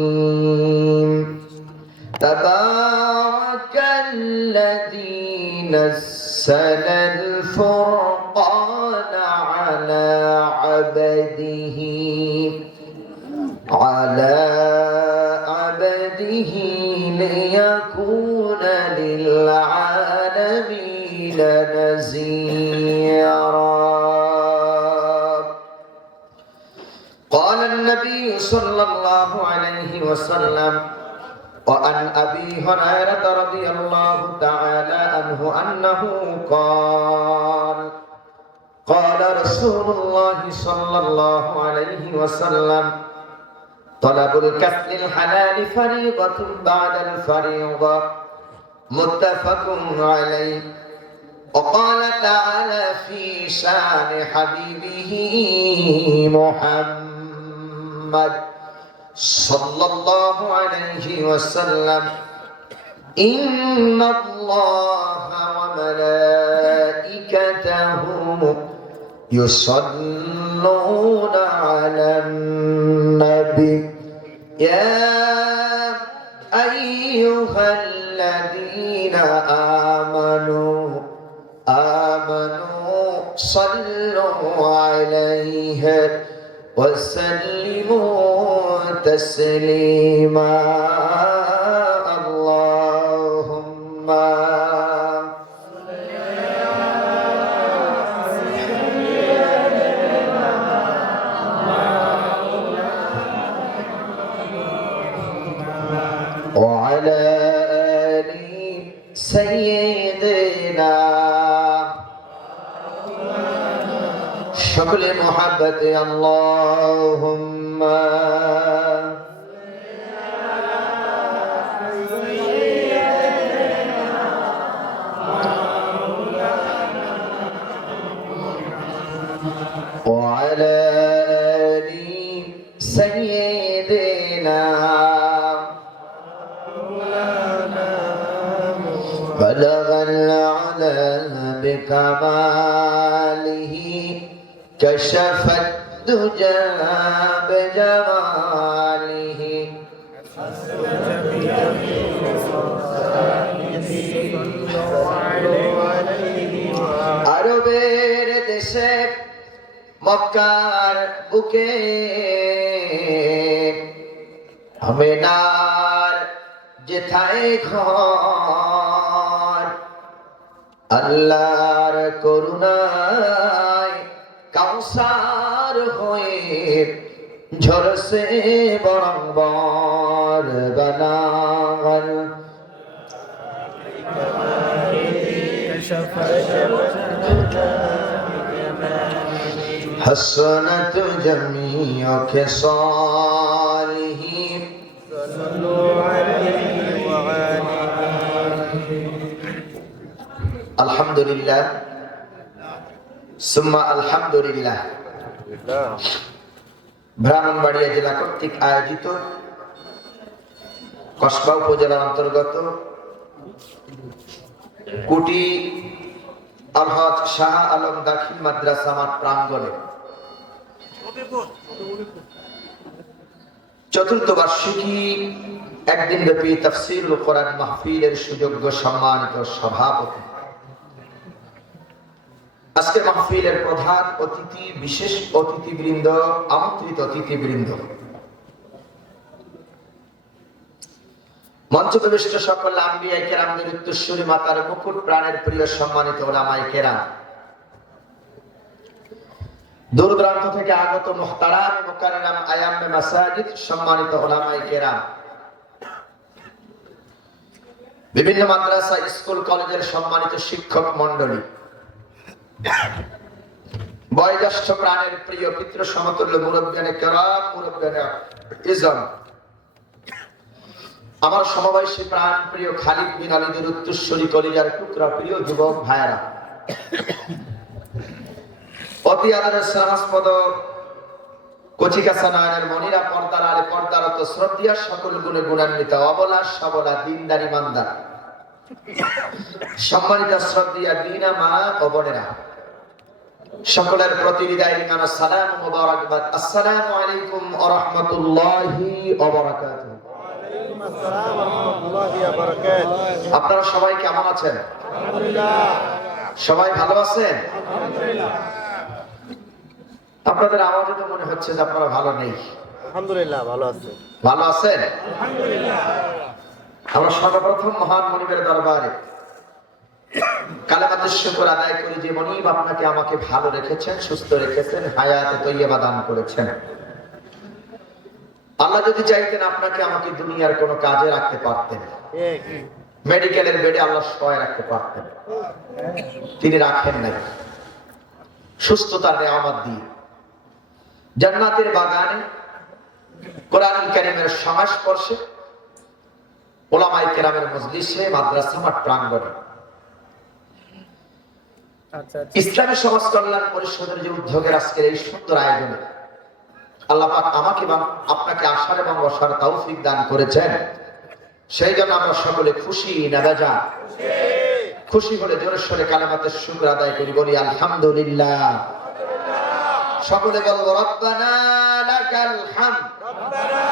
الرحيم تبارك الذي نزل الفرقان على عبده ليكون للعالمين نذيرا. قال النبي صلى الله عليه وسلم وعن أبي هريرة رضي الله تعالى عنه أنه قال رسول الله صلى الله عليه وسلم طلب الكسب الحلال فريضة بعد الفريضة متفق عليه. وقال تعالى في شان حبيبه محمد صلى الله عليه وسلم إن الله وملائكته يصلون على النبي يا أيها الذين آمنوا صلوا عليه وسلموا تسليما. اللهم وعلى آل سيدنا সকলে মোহাব্বতে আল্লাহুম্মা وعلى آل سيدنا بلغ العلا بكماله كشف الدجى بجماله আরবের দেশে মক্কার বুকে আমিনার যেথায় ঘর আল্লাহর করুণায় কাউসার হয়ে ঝরসে বরংবর বানার حسنت جميع خصاله صلوا عليه وعلى الحمد لله ثم الحمد لله। ব্রাহ্মণবাড়িয়া জেলা কর্তৃক আয়োজিত কসবা উপজেলার অন্তর্গত কুটি আলহাজ শাহ আলম দাখিল মাদ্রাসা মাঠ প্রাঙ্গণে চতুর্থ বার্ষিকী একদিন ব্যাপী তাফসীরুল কোরআন মাহফিলের সুযোগ্য সম্মানিত সভাপতি, আজকে মাহফিলের প্রধান অতিথি, বিশেষ অতিথিবৃন্দ, আমন্ত্রিত অতিথিবৃন্দ, মঞ্চপ্রবিষ্ট সকল আম্বিয়া কেরামদের উত্তরসূরি মাতার মুকুট প্রাণের প্রিয় সম্মানিত উলামায়ে কেরাম, দূর দূরান্ত থেকে আগত মুহতারাম মুকাররাম আয়ামে মাসাজিদ সম্মানিত উলামায়ে কেরাম, বিভিন্ন মাদ্রাসা স্কুল কলেজের সম্মানিত শিক্ষক মণ্ডলী, বয়োজ্যেষ্ঠ প্রাণের প্রিয় পিতৃ সমতুল্য মুরব্বিয়ানে কেরাম, মুরব্বিয়ানে ইজম, আমার সমবয়সী প্রাণ প্রিয় খালিদ বিন আলীদের উত্তরসূরি কলিজার টুকরা প্রিয় যুবক ভাইয়েরা, অতি আদরের সাহসপদ কচিকাছা নয়নের মনিরা, পর্দার আলে পর্দারত শ্রদ্ধা, সকল গুণে গুণান্বিত অবলা সবলা দিনদার ইমানদার, সম্মানিত শ্রদ্ধা দিনা মা ও বোনেরা, সকলের প্রতি হৃদয় ইমান সালাম ও মোবারকবাদ। আসসালামু আলাইকুম ওয়া রাহমাতুল্লাহি ওয়া বারাকাতুহু। ওয়ালাইকুম আসসালাম ওয়া রাহমাতুল্লাহি ওয়া বারাকাতুহু। আপনারা সবাই কেমন আছেন? আলহামদুলিল্লাহ। সবাই ভালো আছেন? আলহামদুলিল্লাহ। আপনাদের আওয়াজে তো মনে হচ্ছে যে আপনারা ভালো নেই। আলহামদুলিল্লাহ, ভালো আছি। ভালো আছেন? আলহামদুলিল্লাহ। আমরা সর্বপ্রথম মহান মনিবের দরবারে কালেমাতুশ শুকর আদায় করি যে মনিব আপনাকে আমাকে ভালো রেখেছেন, সুস্থ রেখেছেন, হায়াতে তৈয়বা দান করেছেন। আল্লাহ যদি চাইতেন আপনাকে আমাকে দুনিয়ার কোনো কাজে রাখতে পারতেন, মেডিকেলের বেডে আল্লাহ শোয় রাখতে পারতেন, তিনি রাখেন নাই। সুস্থতার নেয়ামত দিয়ে জান্নাতের বাগানে কোরআনুল কারীমের সংস্পর্শে ওলামায়ে কেরামের মজলিসে মাদ্রাসা মাঠ প্রাঙ্গণে ইসলামী সমাজ কল্যাণ পরিষদের যে উদ্যোগের আজকের এই সুন্দর আয়োজনে আল্লাহ পাক আমাকে এবং আপনাকে আসার এবং বসার তৌফিক দান করেছেন, সেই জন্য আমরা সকলে খুশি না বেজা? খুশি হলে জোরে সোরে কালেমাতুশ শুকর আদায় করি, বলি আলহামদুলিল্লাহ। সকলে বলবো রব্বানা লাকাল হামদ, রব্বানা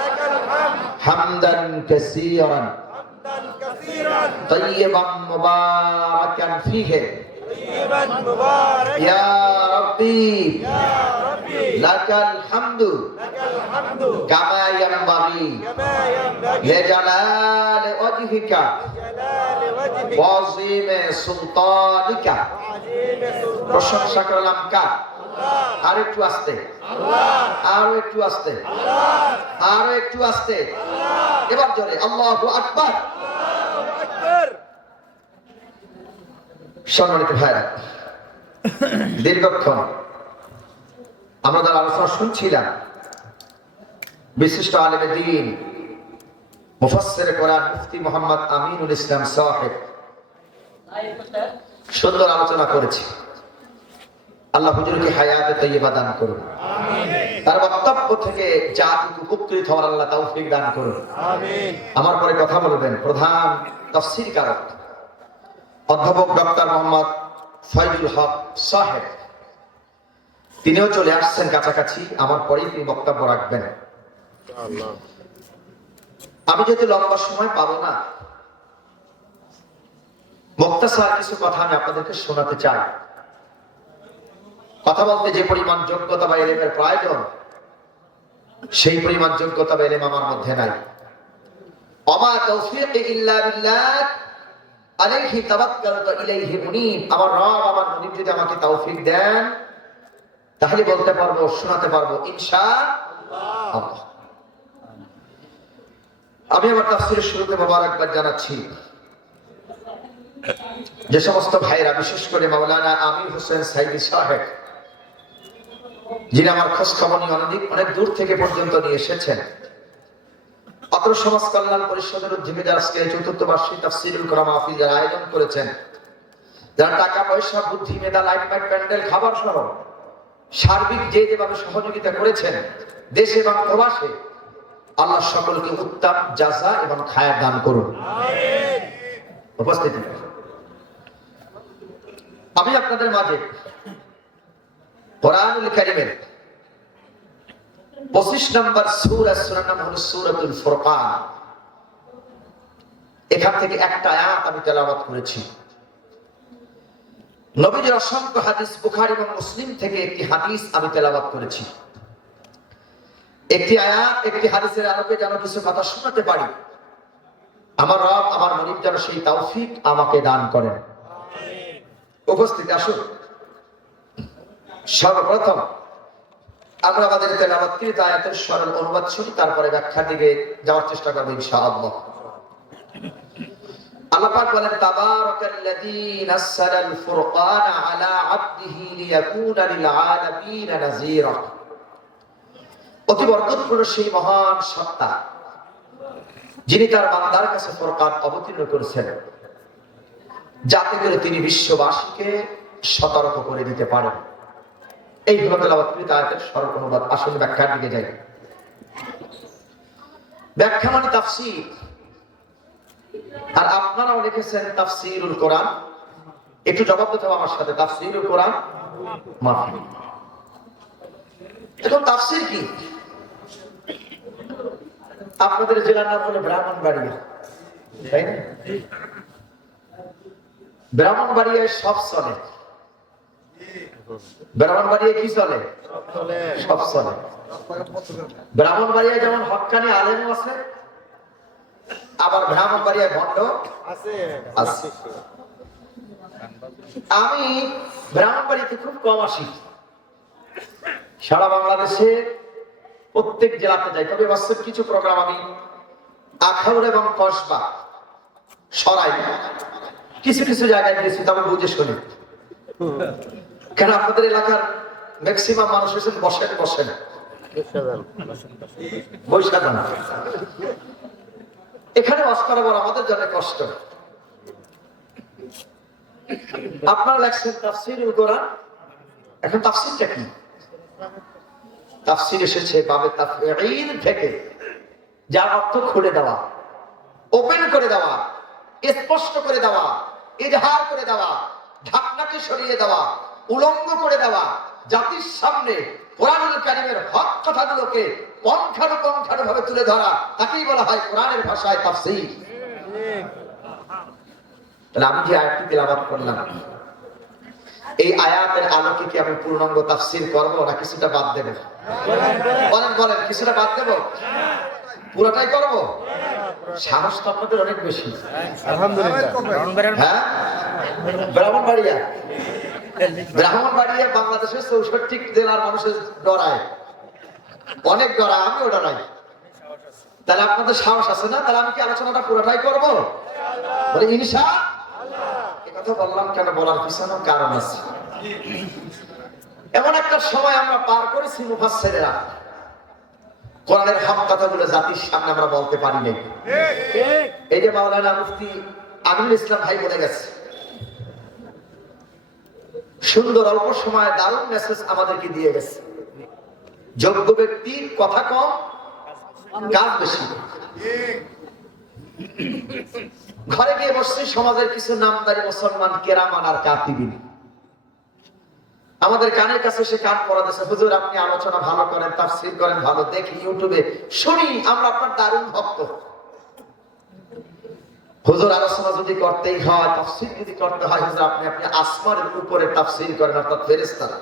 লাকাল হামদ হামদান কাসীরান হামদান কাসীরান তাইয়িবান মুবারাকান ফীহি তাইয়িবান মুবারাকান ইয়া রাব্বি ইয়া রাব্বি লাকাল হামদু লাকাল হামদু কামা ইয়ানবাগি কামা ইয়ানবাগি লিজালালি ওয়াজহিকা জালালি ওয়াজহিকা ওয়া আযীমি সুলতানিকা। আযীমি সুলতান প্রশংসা করলাম কার? আল্লাহ। আর একটু আস্তে, আল্লাহ। আরো একটু আস্তে, আল্লাহ। আরো একটু আস্তে, আল্লাহ। এবার জোরে আল্লাহু আকবার। আল্লাহু আকবার। সম্মানিত ভাইরা, দীর্ঘক্ষণ আমরা যারা আলোচনা শুনছিলাম, বিশিষ্ট আলেমে দ্বীন মুফাসসির কোরআন মুফতি মুহাম্মদ আমিনুল ইসলাম সাহেব সুন্দর আলোচনা করেছে। আল্লাহ হুজুরকে হায়াতে তৈয়বা দান করুন, তার বক্তব্য থেকে জাতিকে উপকৃত হওয়ার আল্লাহ তৌফিক দান করুন। আমিন। আমার পরে কথা বলবেন প্রধান তাফসীরকারক অধ্যাপক ডক্টর মোহাম্মদ ফয়জুল হক সাহেব, তিনিও চলে আসছেন কাছাকাছি, আমার পরেই তিনি বক্তব্য রাখবেন। আল্লাহ। আমি যেহেতু লম্বা সময় পাবো না, মুক্তাসার কিছু কথা আমি আপনাদেরকে শোনাতে চাই। কথা বলতে যে পরিমাণ যোগ্যতা বা ইলমের প্রয়োজন, সেই পরিমাণ যোগ্যতা বা ইলম আমার মধ্যে নাই। ওমা তাওফীকি ইল্লা বিল্লাহ আলাইহি তাওয়াক্কালতু ইলাইহি মুনীব। আমার রব, আমার মুনীব যদি আমাকে তৌফিক দেন, তাহলে বলতে পারবো, শোনাতে পারবো ইনশাআল্লাহ। আমি আমার তাফসীরের শুরুতে মোবারকবাদ জানাচ্ছি যে সমস্ত ভাইরা, বিশেষ করে মাওলানা আমির হোসেন সাইদি সাহেব, যিনি আমার খোঁজ খবর নিয়ে অনেক দূর থেকে পর্যন্ত নিয়ে এসেছেন। অত্র সমাজ কল্যাণ পরিষদের উদ্যোগে যারা আজকে চতুর্থ বার্ষিক তাফসীরুল কোরআন মাহফিল যারা আয়োজন করেছেন, যারা টাকা পয়সা, বুদ্ধি, মেধা, লাইট ফাইট, প্যান্ডেল, খাবার সহ সার্বিক যেভাবে সহযোগিতা করেছেন দেশে এবং প্রবাসে, আল্লাহ সকলকে উত্তম জাযা এবং খায়ের দান করুন। আমিন। উপস্থিতি, আমি আপনাদের মাঝে কোরআনুল কারীমের 25 নম্বর সূরা, সূরার নাম হলো সূরাতুল ফুরকান। এখান থেকে একটা আয়াত আমি তেলাওয়াত করেছি। নবীজির অসংখ্য হাদিস, বুখারী এবং মুসলিম থেকে একটি হাদিস আমি তেলাওয়াত করেছি। একটি আয়াত, একটি হাদিসের আলোকে যেন কিছু কথা শোনাতে পারি, আমার রব, আমার মুনীব যেন সেই তৌফিক আমাকে দান করেন। উপস্থিত আসুন, সর্বপ্রথম আমরা আমাদের তেলাওয়াতকৃত আয়াতের সরল অনুবাদ শুনি, তারপরে ব্যাখ্যার দিকে যাওয়ার চেষ্টা করব ইনশাআল্লাহ। আল্লাহ পাক বলেন, তাবারাকাল্লাযী নাযালাল ফুরকানা আলা আবদিহি লিয়াকুনা লিল আলামিনা নাযীরা। অতি বরকতপূর্ণ সেই মহান সত্তা, যিনি তার বান্দার কাছে ফুরকান অবতীর্ণ করেছেন, যাতে করে তিনি বিশ্ববাসীকে সতর্ক করে দিতে পারেন। এই হলো তেলাওয়াতকৃত আয়াতের সরল অনুবাদ। আসলে ব্যাখ্যার দিকে যাই। ব্যাখ্যা মানে তাফসীর, আর আপনারাও লিখেছেন তাফসীরুল কোরআন। একটু জবাব দিতে হবে আমার সাথে, তাফসীরুল কোরআন মাফি। এখন তাফসীর কি? আপনাদের জেলার নাম হলো ব্রাহ্মণবাড়িয়া, তাই না? ব্রাহ্মণবাড়িয়ায় সব চলে। ব্রাহ্মণবাড়িয়ায় কি চলে? সব চলে। ব্রাহ্মণবাড়িয়ায় যেমন হক্কানি আলেম আছে, আবার ব্রাহ্মণবাড়িয়ায় ভণ্ড আছে। আমি ব্রাহ্মণবাড়িতে খুব কম আসি, সারা বাংলাদেশে প্রত্যেক জেলাতে যাই। তবে বাস্তব কিছু প্রোগ্রাম আমি আখাউড় এবং কসবা, সরাই, কিছু কিছু জায়গায় গেছি, তবে বুঝে শুনি। কেন আপনাদের এলাকার ম্যাক্সিমাম মানুষ এসে বসেন বসেন বৈশাখান, এখানে ওয়াজ করা বড় আমাদের জন্য কষ্ট। আপনারা লেখছেন তাফসীরুল কোরআন। এখন তাফসীরটা কি? তাফসীর এসেছে বাবে তাফঈল থেকে, যার অর্থ খুলে দেওয়া, ওপেন করে দেওয়া, স্পষ্ট করে দেওয়া, ইজহার করে দেওয়া, ঢাকনাকে সরিয়ে দেওয়া, উলঙ্গ করে দেওয়া, জাতির সামনে কোরআনুল কারীমের হক কথাগুলোকে পঙ্খানুপঙ্খানুভাবে তুলে ধরা, তাকেই বলা হয় কোরআনের ভাষায় তাফসীর। তাহলে আমি যে আয়াতটি তেলাওয়াত করলাম, এই আয়াতের আলোকে কি আমি পূর্ণাঙ্গ তাফসীর করব না কিছুটা বাদ দেব? বলেন বলেন, কিছুটা বাদ দেব? পুরোটাই করব? সাহস তো আপনাদের অনেক বেশি, আলহামদুলিল্লাহ। হ্যাঁ, ব্রাহ্মণবাড়িয়া বাংলাদেশের 64 জেলার মানুষের ডরায়, অনেক ডরায়, আমিও ডরাই। তাহলে আপনাদের সাহস আছে না? তাহলে আমি কি আলোচনাটা পুরোটাই করবো? বলে ইনশাআল্লাহ। কথা বললাম কেন? বলার পিছনে কারণ আছে। এমন একটা সময় আমরা পার করেছি, মুফাসসিররা কোরআনের হক কথাগুলো জাতির সামনে আমরা বলতে পারি নাই। এই যে মাওলানা মুফতি আমিনুল ইসলাম ভাই বলে গেছে, সুন্দর অল্প সময়ে দারুণ মেসেজ আমাদেরকে দিয়ে গেছে। যোগ্য ব্যক্তির কথা কম, কাজ বেশি। ঘরে গিয়ে বসছি, সমাজের কিছু নামদারি মুসলমান কেরামান আর কাতিবিন আমাদের কানের কাছে সে কান পড়া দিয়েছে, হুজুর আপনি আলোচনা ভালো করেন, তাফসীর করেন ভালো, দেখি ইউটিউবে শুনি, আমরা আপনার দারুণ ভক্ত। হুজুর আলোচনা যদি করতেই হয়, তাফসীর যদি করতে হয়, হুজুর আপনি আসমানের উপরে তাফসীর করেন, অর্থাৎ ফেরেশতারা,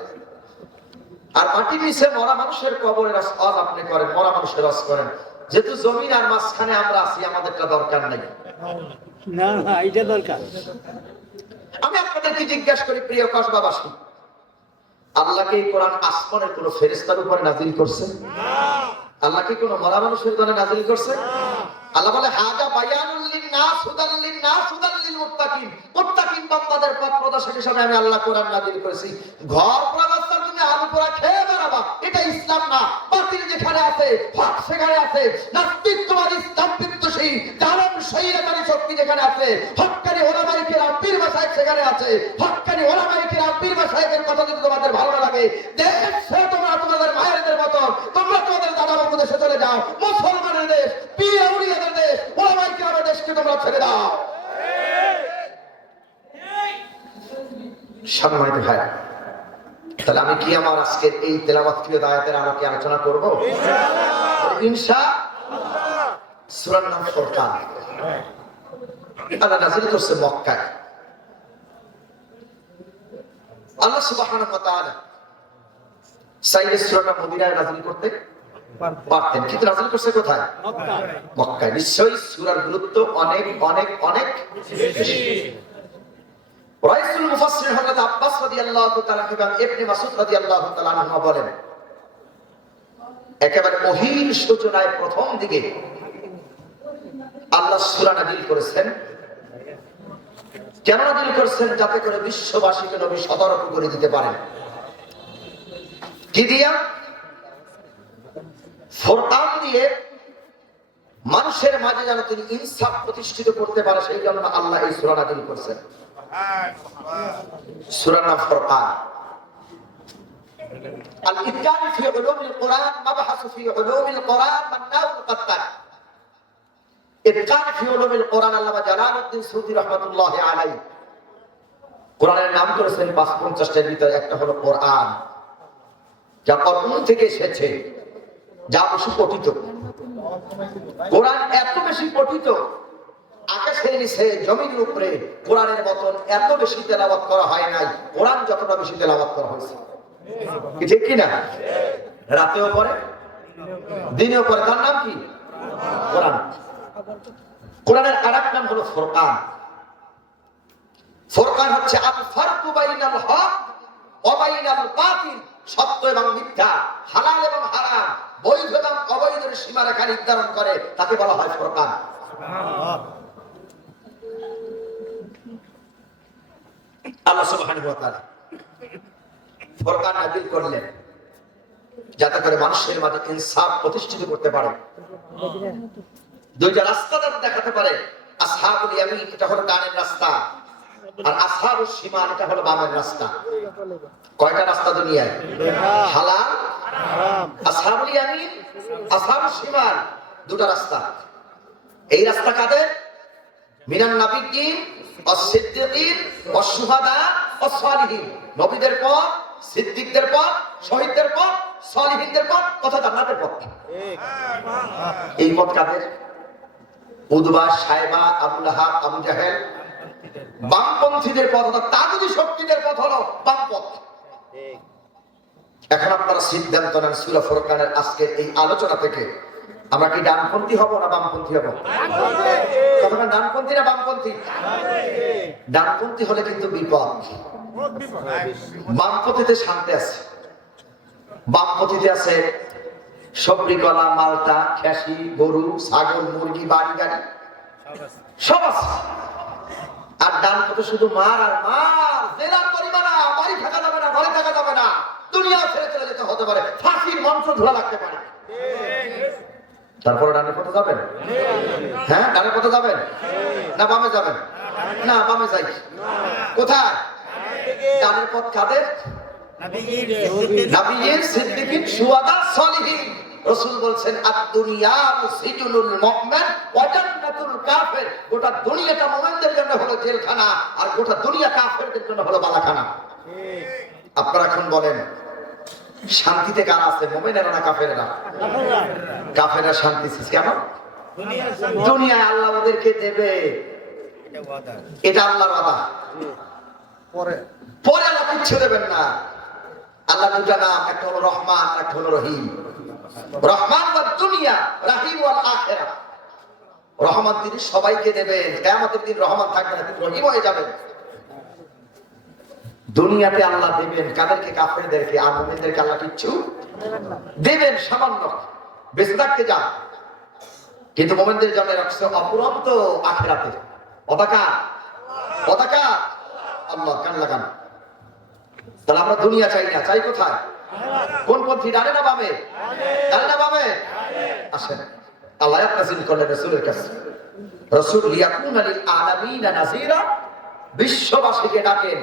আর মাটির নিচে মরা মানুষের কবরের ওয়াজ আপনি করেন, মরা মানুষের ওয়াজ করেন। যেহেতু জমিন আর মাঝখানে আমরা আছি, আমাদেরটা দরকার নাই। না না, এটা দরকার। আমি আপনাদেরকে জিজ্ঞাসা করি, প্রিয় কসবাবাসী, আল্লাহকে এই কোরআন আসমানের কোন ফেরেশতার উপরে নাযিল করছে? আল্লাহ কি কোন মরা মানুষের জন্য নাযিল করছে? আল্লাহ বলে হাযা বায়ানুল লিন-নাস হুদাল লিন-নাস হুদাল লিল-মুত্তাকিন, মুত্তাকিন বান্দাদের পথ প্রদর্শক হিসেবে আমি আল্লাহ কোরআন নাযিল করেছি। ঘর প্রদর্শক তুমি আলু পোড়া খেয়ে বেড়াবা, এটা ইসলাম না। বাতিল যেখানে আছে, হক সেখানে আছে। নাস্তিকবাদী ইসলাম বিদ্বেষী জালেম শয়তানি শক্তি যেখানে আছে, হক্কানি ওলামায়ে কিরাম পীর মাশায়েখ সেখানে আছে। হক্কানি ওলামায়ে কিরাম পীর মাশায়েখের কথা যদি তোমাদের ভালো না লাগে, দেশ ছেড়ে তোমরা তোমাদের মায়েরদের মতো তোমরা তোমাদের দাদা বাবু দেশে চলে যাও। মুসলমানের দেশ, পীর আউলিয়াদের দেশ, ওলামায়ে কিরামের দেশকে তোমরা ছেড়ে দাও। সম্মানিত ভাই, তাহলে আমি কি আমার আজকের এই তেলাওয়াতকৃত আয়াতের আলোকে আলোচনা করব? ইনশাআল্লাহ। সূরার নাম ফুরকান। আল্লাহ নাযিল করছে মক্কায়। আল্লাহ সুবহানাহু ওয়া তাআলা চাইলে সূরাটা মদিনায় নাযিল করতে পারতেন, কিন্তু নাযিল করছে কোথায়? মক্কায়। নিশ্চয়ই সূরার গুরুত্ব অনেক অনেক অনেক বেশি। রাইসুল মুফাসসির হযরত আব্বাস রাদিয়াল্লাহু তাআলা এবং ইবনে মাসউদ রাদিয়াল্লাহু তাআলা আনহু বলেন, একেবারে ওহীর সূচনায় প্রথম দিকে আল্লাহ সূরা নাযিল করেছেন। কেন নাযিল করেছেন? যাতে করে বিশ্ববাসীকে নবী সতর্ক করে দিতে পারেন। কি দিয়া? ফুরকান দিয়ে মানুষের মাঝে যেন তিনি ইনসাফ প্রতিষ্ঠিত করতে পারে, সেই জন্য আল্লাহ এই সূরা নাযিল করেছেন। সূরার নাম ফুরকান। আল-ইতকান ফি উলুমিল কুরআন, মাবহাসু ফি উলুমিল কুরআন, মান্নাউল কাত্তার। ইতকান ফি উলুমিল কুরআন, আল্লামা জালালউদ্দিন সুয়ুতী রাহমাতুল্লাহি আলাইহি কোরআনের নাম করেছেন ৫৫০টার ভিতরে একটা হলো কোরআন, যা কোরআন থেকে এসেছে, যা বেশি পঠিত। কোরআন এত বেশি পঠিত, আকাশের নিচে জমিনের উপরে কোরআনের মতন এত বেশি তেলাওয়াত করা হয় নাই কোরআন যতটা বেশি তেলাওয়াত করা হয়েছে। কি ঠিক কিনা? রাতেও পড়ে, দিনেও পড়ে। তার নাম কি? কোরআন। কোরআনের আরেক নাম হলো ফুরকান। ফুরকান হচ্ছে আল ফারকু বাইনাল হক ওয়া বাইনাল বাতিল, সত্য এবং মিথ্যা, হালাল এবং হারাম, বৈধ এবং অবৈধের সীমারেখা নির্ধারণ করে, তাকে বলা হয় ফুরকান। আল্লাহ সুবহানাহু ওয়া তাআলা ফুরকান নাযিল করলেন যাতে করে মানুষের মাঝে ইনসাফ প্রতিষ্ঠিত করতে পারে, দুইটা রাস্তা দেখাতে পারে। আসহাবুল ইয়ামিন এটা হলো ডানের রাস্তা, আর আসহাবুশ শিমাল এটা হলো বামের রাস্তা। কয়টা রাস্তা দুনিয়ায়? হালাল, আসহাবুল ইয়ামিন, আসহাবুশ শিমাল, দুটো রাস্তা। এই রাস্তা কাদের? মিনান নাবিয়্যিন ওয়াস সিদ্দিকিন ওয়াস শুহাদা ওয়াস সালিহিন, নবীদের পথ, সিদ্দিকদের পথ, শহীদদের পথ, সালিহিনদের পথ, কথা জান্নাতের পথ। এই পথ কাদের? উদবা, সাইবা, আবু লাহাব, আবু জাহেল, বামপন্থীদের পথ, তাগুতি শক্তিদের পথ হলো বাম পথ। এখন আপনারা সিদ্ধান্ত নেন সূরা ফুরকানের আজকের এই আলোচনা থেকে আমরা কি ডানপন্থী হব না বামপন্থী হব? কতটা ডানপন্থী না বামপন্থী? ডানপন্থী হলে কিন্তু বিপদ। বামপন্থীতে শান্তি আছে, বামপন্থীতে আছে সবরি, কলা, মালটা, খেসি, গরু, ছাগল, মুরগি, বাড়ি গাড়ি সব আছে। আর ডানপথে শুধু মার আর মার, জেলার করিবা না, বাড়ি থাকা যাবে না, ঘরে থাকা যাবে না, দুনিয়া ছেড়ে চলে যেতে হতে পারে, ফাঁসির মঞ্চ ধরা লাগতে পারে। তারপরে ডানের পথে যাবেন? হ্যাঁ, ডানের পথে যাবেন না বামে যাবেন? না, বামে যাই। কোথায়? ডানের পথ কাদের? নবীর, সিদ্দিকিন, শুহাদা, সালিহিন। রাসূল বলছেন আদ-দুনিয়া সিজনুল মুমিন ওয়া জান্নাতুল কাফির। গোটা দুনিয়াটা মুমিনদের জন্য হলো জেলখানা, আর গোটা দুনিয়া কাফেরদের জন্য হলো বালাখানা। আপনারা এখন বলেন শান্তিতে কারা আছে, মুমিনেরা না কাফেররা? কাফেররা শান্তি কেন? দুনিয়ায় আল্লাহ ওদেরকে দেবে, এটা আল্লাহর ওয়াদা। পরে আল্লাহ কিচ্ছু দেবেন না। আল্লাহ দুটা নাম, একটা হলো রহমান, একটা হলো রহিম। রহমান ওয়াদ দুনিয়া, রহিম ওয়াল আখিরাহ। রহমান তিনি সবাইকে দেবেন, কিয়ামতের দিন রহমান থাকবে না, তিনি রহিম হয়ে যাবেন। দুনিয়াতে আল্লাহ দেবেন কাদেরকে? কাফেরদেরকে। আর মুমিনদেরকে আল্লাহ কিচ্ছু দেবেন সামান্য, বেঁচে থাকতে যান। কিন্তু মুমিনদের জন্য রাখছে অপুরন্ত আখিরাতে। পতাকা, পতাকা আল্লাহ। কান লাগান। তাহলে আমরা দুনিয়া চাই না, চাই কোথায়? কোন পন্থী? ডানে না বামে? ডানে না বামে? আসেন আল্লাহ আয়াত নাযিল করলেন রাসূলের কাছে। রাসূল লিয়াকুনা লিল আলামিনা নাযীরা, বিশ্ববাসীকে ডাকেন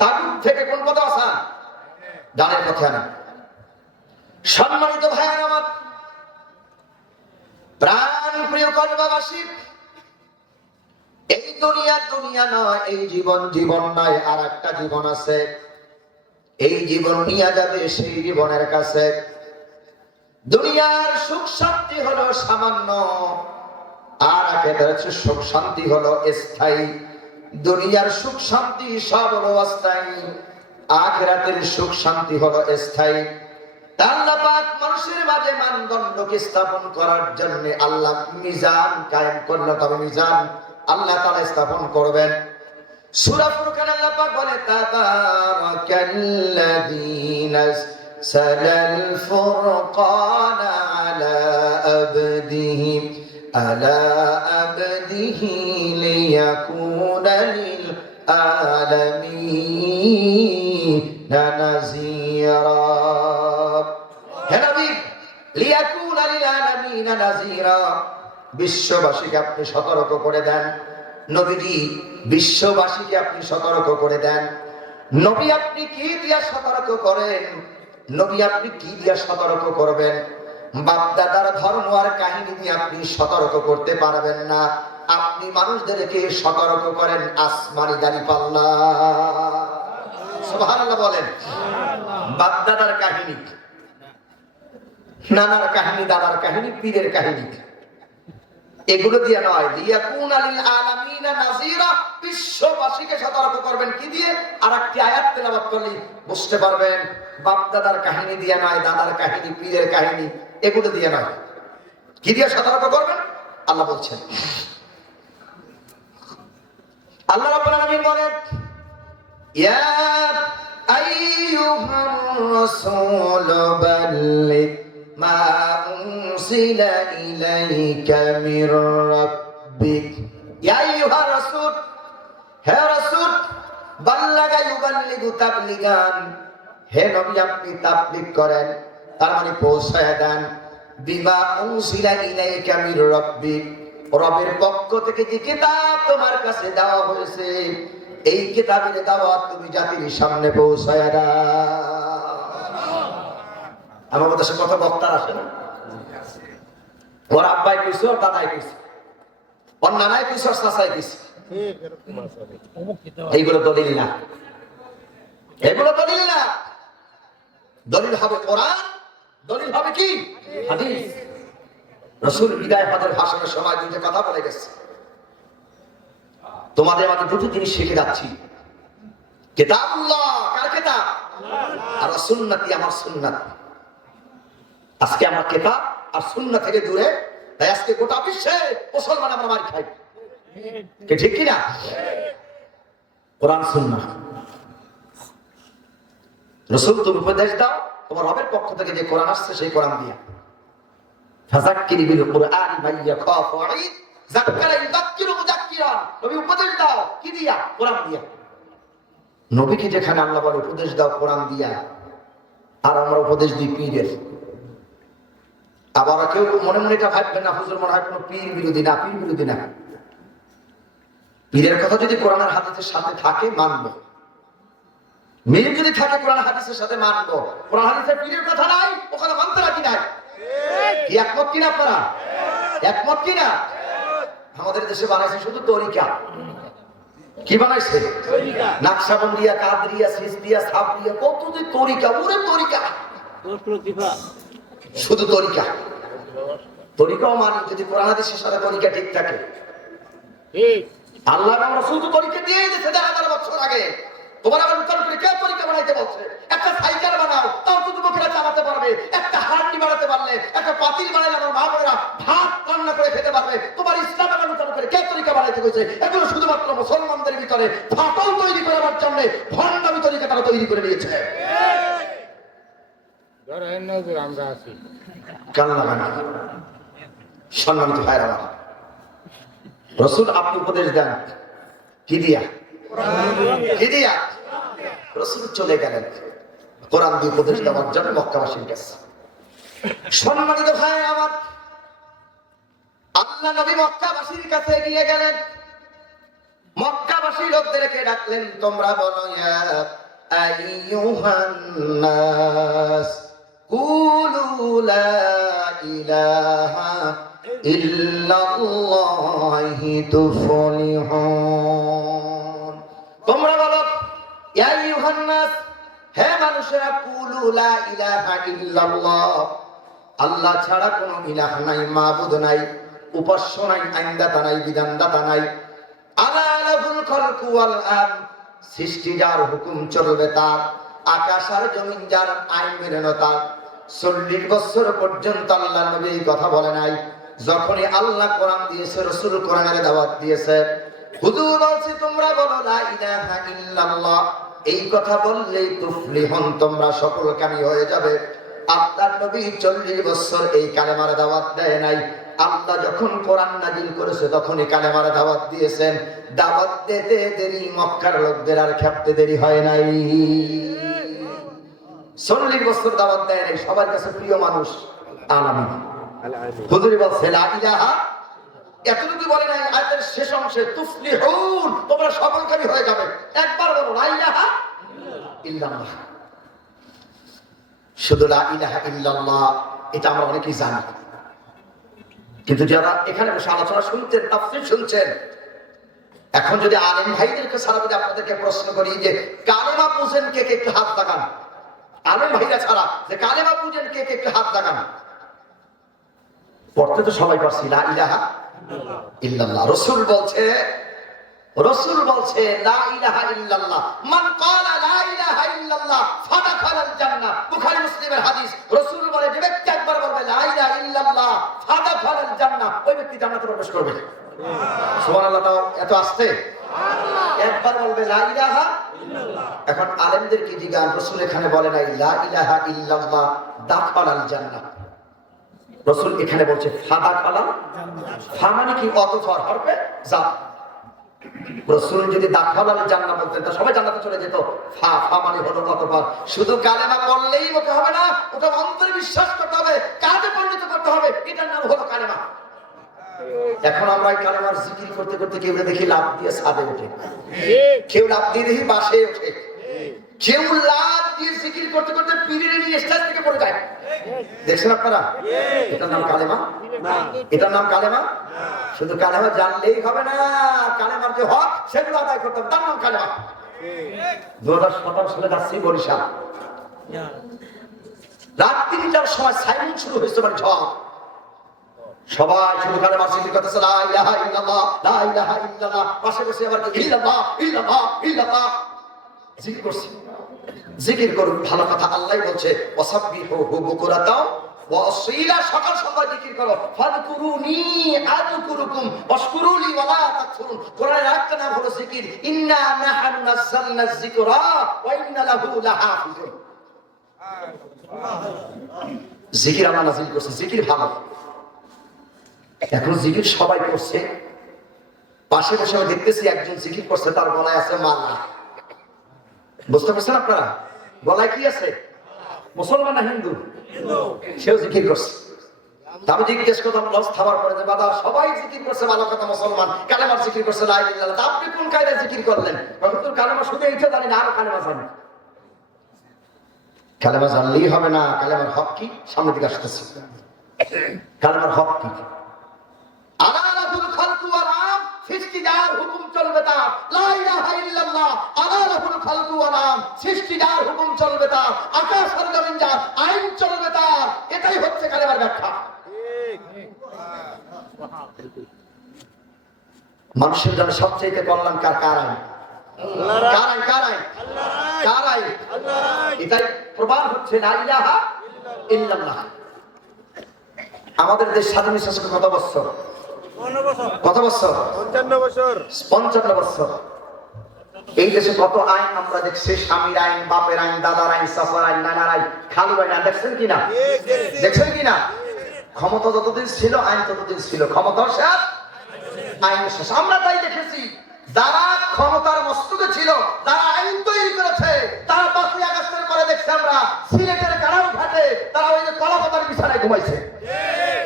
তাগুত থেকে কোন পথে আসান? ডানের পথে আনেন। সম্মানিত ভাইয়ের আমার, প্রাণ প্রিয় কলবাবাসী, এই দুনিয়া দুনিয়া নয়, এই জীবন জীবন নয়, আর একটা জীবন আছে। এই জীবন নিয়ে যাবে সেই জীবনের কাছে। দুনিয়ার সুখ শান্তি হলো সামান্য, আর আখিরাতের সুখ শান্তি হলো স্থায়ী। দুনিয়ার সুখ শান্তি সব হলো অস্থায়ী, আখিরাতের সুখ শান্তি হলো স্থায়ী। আল্লাহ পাক মানুষের মাঝে মানদণ্ডকে স্থাপন করার জন্য আল্লাহ মিজান কায়েম করলেন। তবে মিজান আল্লাহ তাআলা স্থাপন করবেন। সূরা ফুরকান আল্লাহ পাক বলে তাবারাকাল্লাযী নাযালাল ফুরকানা আলা আবদিহি লিয়াকুনা লিল আলামিনা নাযীরা। হে নবী, লিয়াকুনা লিল আলামিনা নাযীরা, বিশ্ববাসীকে আপনি সতর্ক করে দেন। নবীজি বিশ্ববাসীকে আপনি সতর্ক করে দেন। নবী আপনি কি দিয়া সতর্ক করেন? নবী আপনি কি দিয়া সতর্ক করবেন? বাপ দাদার ধর্ম আর কাহিনী দিয়ে আপনি সতর্ক করতে পারবেন না। আপনি মানুষদেরকে সতর্ক করেন আসমানি দাঁড়িপাল্লা। সুবহানাল্লাহ বলেন। বাপ-দাদার কাহিনী, নানার কাহিনী, দাদার কাহিনী, পীরের কাহিনী, এগুলো দিয়ে নয়। লিয়াকুনা লিল আলামিনা নাযীরা, বিশ্ববাসীকে সতর্ক করবেন কি দিয়ে? আরেকটি আয়াত তেলাওয়াত করলে বুঝতে পারবেন। বাপ-দাদার কাহিনী দিয়ে নয়, দাদার কাহিনী, পীরের কাহিনী, এগুলো দিয়ে নয়। কি দিয়ে সতর্ক করবেন? আল্লাহ বলছেন, আল্লাহ রাব্বুল আলামিন বলেন, ইয়া আইয়ুহার রাসূল বাল্লিগ মা উনসিলা ইলাইকা মির রাব্বিক। ইয়া আইয়ুহার রাসূল, হে রাসূল, বাল্লাগা ইউবাল্লিগু তাবলিগান, হে নবী আপনি তাবলীগ করেন, তার মানে পৌঁছায় দেন। বিমা উনসিলা ইলাইকা মির রাব্বিক, রবের পক্ষ থেকে যে কিতাব তোমার কাছে দেওয়া হয়েছে, এই কিতাবের দাওয়াত তুমি জাতির সামনে পৌঁছায় দাও। আমার দেশে কত বক্তার আসে না, ওর আব্বাই কইছে, ওর দাদাই কইছে, ওর নানাই কইছে, ওর চাচাই কইছে। এইগুলো দলিল না, এগুলো দলিল না। দলিল হবে কোরআন, দলিল হবে কি? হাদিস। রাসূল বিদায় হজের ভাষণের সময় দুইটা কথা বলে গেছে, তোমাদের আমাদের দুটো জিনিস শিখে যাচ্ছি। কিতাবুল্লাহ, কার কিতাব? আর সুন্নতি, আমার সুন্নাত। আজকে আমরা কিতাব আর সুন্নাত থেকে দূরে, তাই আজকে গোটা বিশ্বে মুসলমান আমরা মার খাই, কি ঠিক কিনা? কোরআন সুন্নাহ। রাসূল তুমি উপদেশ দাও তোমার রবের পক্ষ থেকে যে কোরআন আসছে সেই কোরআন দিয়া। ফাযাক্কির বিল কুরআনি মান ইয়াখাফু ওয়াঈদ, যাক্কারা ইউযাক্কিরু মুযাক্কিরান, নবী উপদেশ দাও কি দিয়া? কোরআন দিয়া। নবীকে যেখানে আল্লাহ বলে উপদেশ দাও কোরআন দিয়া, আর আমরা উপদেশ দিই পীরের। আবার কেউ মনে মনে এটা ভাববেন না, হুজুর মনে হয় কোনো পীর বিরোধী। না, পীর বিরোধী না। পীরের কথা যদি কোরআন আর হাদিসের সাথে থাকে মানবো, মিল যদি থাকে কোরআন হাদিসের সাথে মানবো। কোরআন হাদিসের পীরের কথা নাই, ওখানে মানতে রাখি নাই। কি একমত কিনা আপনারা? একমত কিনা? আমাদের দেশে বানাইছে শুধু তরিকা। কি বানাইছে? নাকশবন্দিয়া, কাদরিয়া, সিস্তিয়া, সাবরিয়া, কত যে তরিকা, ওরে তরিকা, শুধু তরিকা। তরিকাও মানি যদি কোরআন হাদিসের সাথে তরিকা ঠিক থাকে। আল্লাহ রাসূল তো তরিকা দিয়েই দিয়েছে 1000 বছর আগে। তোমার আবার উত্তর করে কে তরিকা বানাইতে বলছে? একটা সাইকেল বানাও, তাও তো যুবকেরা চালাতে পারবে। একটা হাঁড়ি বানাতে পারলে, একটা পাতিল বানাইলে আমার মা বোনেরা ভাত রান্না করে খেতে পারবে। তোমার ইসলাম আবার উত্তর করে কে তরিকা বানাইতে কইছে? এগুলো শুধুমাত্র মুসলমানদের ভিতরে ফাটল তৈরি করার জন্য ভণ্ডামি তরিকা তারা তৈরি করে নিয়েছে। আমরা আছি কান্না গান। সম্মানিত ভাইরা, রাসূল আপনি উপদেশ দেন কি দিয়া? কি দিয়া? রাসূল চলে গেলেন কোরআন দিয়ে উপদেশ দেওয়ার জন্য মক্কাবাসীর কাছে। সম্মানিত ভাই আমার, আল্লাহ নবী মক্কাবাসীর কাছে গিয়ে গেলেন। মক্কাবাসী লোকদেরকে ডাকলেন, তোমরা বলো ইয়া আইয়ুহান নাস কুলু লা ইলাহা ইল্লাল্লাহি তুফলিহুন। তোমরা বলো ইয়া আইয়ুহান নাস, হে মানুষেরা, কুলু লা ইলাহা ইল্লাল্লাহ, আল্লাহ ছাড়া কোনো ইলাহ নাই, মাবুদ নাই, উপাস্য নাই, আইনদাতা নাই, বিধানদাতা নাই। আলা লাহুল খালকু ওয়াল আমর, সৃষ্টি যার, হুকুম চলবে তার, আকাশ আর জমিন যার, আইন মেনে তার। 40 বছর পর্যন্ত আল্লাহ নবী এই কথা বলে নাই। যখনই আল্লাহ কোরআন দিয়েছে, রাসূল কোরআনের দাওয়াত দিয়েছে, হুজুর বলছে তোমরা বলো লা ইলাহা ইল্লাল্লাহ, এই কথা বললেই তুফলিহুন, তোমরা সফলকামী হয়ে যাবে। আপনার নবী 40 বছর এই কালেমার দাওয়াত দেয় নাই। আল্লাহ যখন কোরআন নাযিল করেছে তখনই কালেমার দাওয়াত দিয়েছেন। দাওয়াত দিতে দেরি মক্কার লোকদের আর খেপতে দেরি হয় নাই। 40 বছর দাওয়াত দেয় নাই, সবার কাছে প্রিয় মানুষ আলামিন। হুজুর বলছে লা ইলাহা, এতটুকু বলে নাই আয়াতের শেষ অংশে তুফলিহুন, তোমরা সফলকামী হয়ে যাবে। একবার বলো লা ইলাহা ইল্লাল্লাহ। শুধু লা ইলাহা ইল্লাল্লাহ, এটা আমরা অনেকেই জানি। কিন্তু যারা এখানে বসে আলোচনা শুনছেন, তাফসীর শুনছেন, এখন যদি আলেম ভাইদেরকে ছাড়া যদি আপনাদেরকে প্রশ্ন করি যে কালেমা বুঝেন কে কে, একটু হাত দেখান। আলেম ভাইরা ছাড়া যে কালেমা বুঝেন কে কে, একটু হাত দেখান। পড়তে তো সবাই পারছি লা ইলাহা ইল্লাল্লাহ। রাসূল বলছে লা ইলাহা ইল্লাল্লাহ, মান ক্বালা লা ইলাহা ইল্লাল্লাহ ফাদাখালাল জান্নাহ। বুখারী মুসলিমের হাদিস। রাসূল বলে যে ব্যক্তি একবার বলবে লা ইলাহা ইল্লাল্লাহ ফাদাখালাল জান্নাহ, ওই ব্যক্তি জান্নাতে প্রবেশ করবে। সুবহানাল্লাহ। তাও এত আস্তে একবার বলবে লা ইলাহা ইল্লাল্লাহ। এখন আলেমদেরকে জিজ্ঞাসা, রাসূল এখানে বলে নাই লা ইলাহা ইল্লাল্লাহ দাখালাল জান্নাহ, রাসূল এখানে বলছে ফাদাখালাল জান্নাহ। ফা মানে কি? অতঃপর হরফে যা। রাসূল যদি দাখালাল জান্নাহ বলতেন তা সবাই জান্নাতে চলে যেত। ফা মানে হলো অতঃপর। শুধু কালেমা পড়লেই ওটা হবে না, ওটা অন্তরে বিশ্বাস করতে হবে, কাজে পরিণত করতে হবে, এটার নাম হলো কালেমা। এখন আমরা এই কালেমার জিকির করতে করতে কেউ দেখি লাফ দিয়ে ছাদে ওঠে, কেউ লাফ দিয়ে দেখি বাসে ওঠে, কেউ লাফ দিয়ে জিকির করতে করতে পীরের স্টেজ থেকে পড়ে যায়। দেখছেন আপনারা? এটার নাম কালেমা? এটার নাম কালেমা? শুধু কালেমা জানলেই হবে না, কালেমার যে হক সেগুলো আদায় করতে হবে, তার নাম কালেমা। 2017 সালে যাচ্ছি বরিশাল, রাত 3টার সময় সাইলেন্ট শুরু হয়েছে, মানে ঝড়। সবাই শুরু কালেমার জিকির করতেছে লা ইলাহা ইল্লাল্লাহ লা ইলাহা ইল্লাল্লাহ। পাশে বসে আবার ইল্লাল্লাহ ইল্লাল্লাহ ইল্লাল্লাহ জিকির করছে। জিকির করুন, ভালো কথা। আল্লাহ বলছে ওয়াসাব্বিহুহু বুকুরাতাও ওয়া আসীলা, সকাল সন্ধ্যা জিকির করো। ফাযকুরুনি আযকুরুকুম ওয়াশকুরুলি ওয়া লা তাকফুরুন। কোরআনের একটা নাম হলো জিকির। ইন্না নাহনু নাযালনা যিকরা ওয়া ইন্না লাহু লাহাফিজুন। জিকির আমরা নাযিল করছি, জিকির ভালো। এখন জিকির সবাই করছে, পাশে বসে দেখতেছি একজন জিকির করছে, তার গলায় আছে মালা। বুঝতে পারছেন আপনারা? গলায় কি আছে? মুসলমান না হিন্দু? সেও জিকির করছে। আমি জিজ্ঞেস করলাম লস খাবার পরে যে বাবা সবাই জিকির করছে, ভালো কথা, মুসলমান কালেমার জিকির করছে লা ইলাহা ইল্লাল্লাহ, আপনি কোন কায়দায় জিকির করলেন? তোর কালেমা শুধু এইটা জানি না, আরো কালেমা জানি। কালেমা জানলেই হবে না, কালেমার হক কি? সামনের দিকে আসতেছে। কালেমার হক কি? আলালাহুল খালকু ওয়াল আম, সৃষ্টিজার হুকুম চলবে তার। লা ইলাহা ইল্লাল্লাহ আলালাহুল খালকু ওয়াল আম, সৃষ্টিজার হুকুম চলবে তার, আকাশ আর জমিন যার আইন চলবে তার। এটাই হচ্ছে কালেমার ব্যাখ্যা। মানুষের জন্য সবচেয়ে কল্যাণকার কার আইন? কার আইন? কার আইন? কার আইন? এটাই প্রমাণ হচ্ছে লা ইলাহা ইল্লাল্লাহ। আমাদের দেশ স্বাধীন হয়েছে কত বছর? কত বছর? 55 বছর। 55 বছর। এই দেশে কত আইন আমরা দেখছি, স্বামীর আইন, বাপের আইন, দাদার আইন, চাচার আইন, নানার আইন, খালুর আইন। দেখছেন কিনা? দেখছেন কিনা? ক্ষমতা যতদিন ছিল আইন ততদিন ছিল, ক্ষমতার শেষ আইন শেষ। আমরা তাই দেখেছি, যারা ক্ষমতার মস্তকে ছিল, যারা আইন তৈরি করেছে, তারা 5ই আগস্টের পরে দেখছি আমরা সিলেটের কারাও ঘাটে তারা ওই যে কলাপাতার বিছানায় ঘুমাইছে।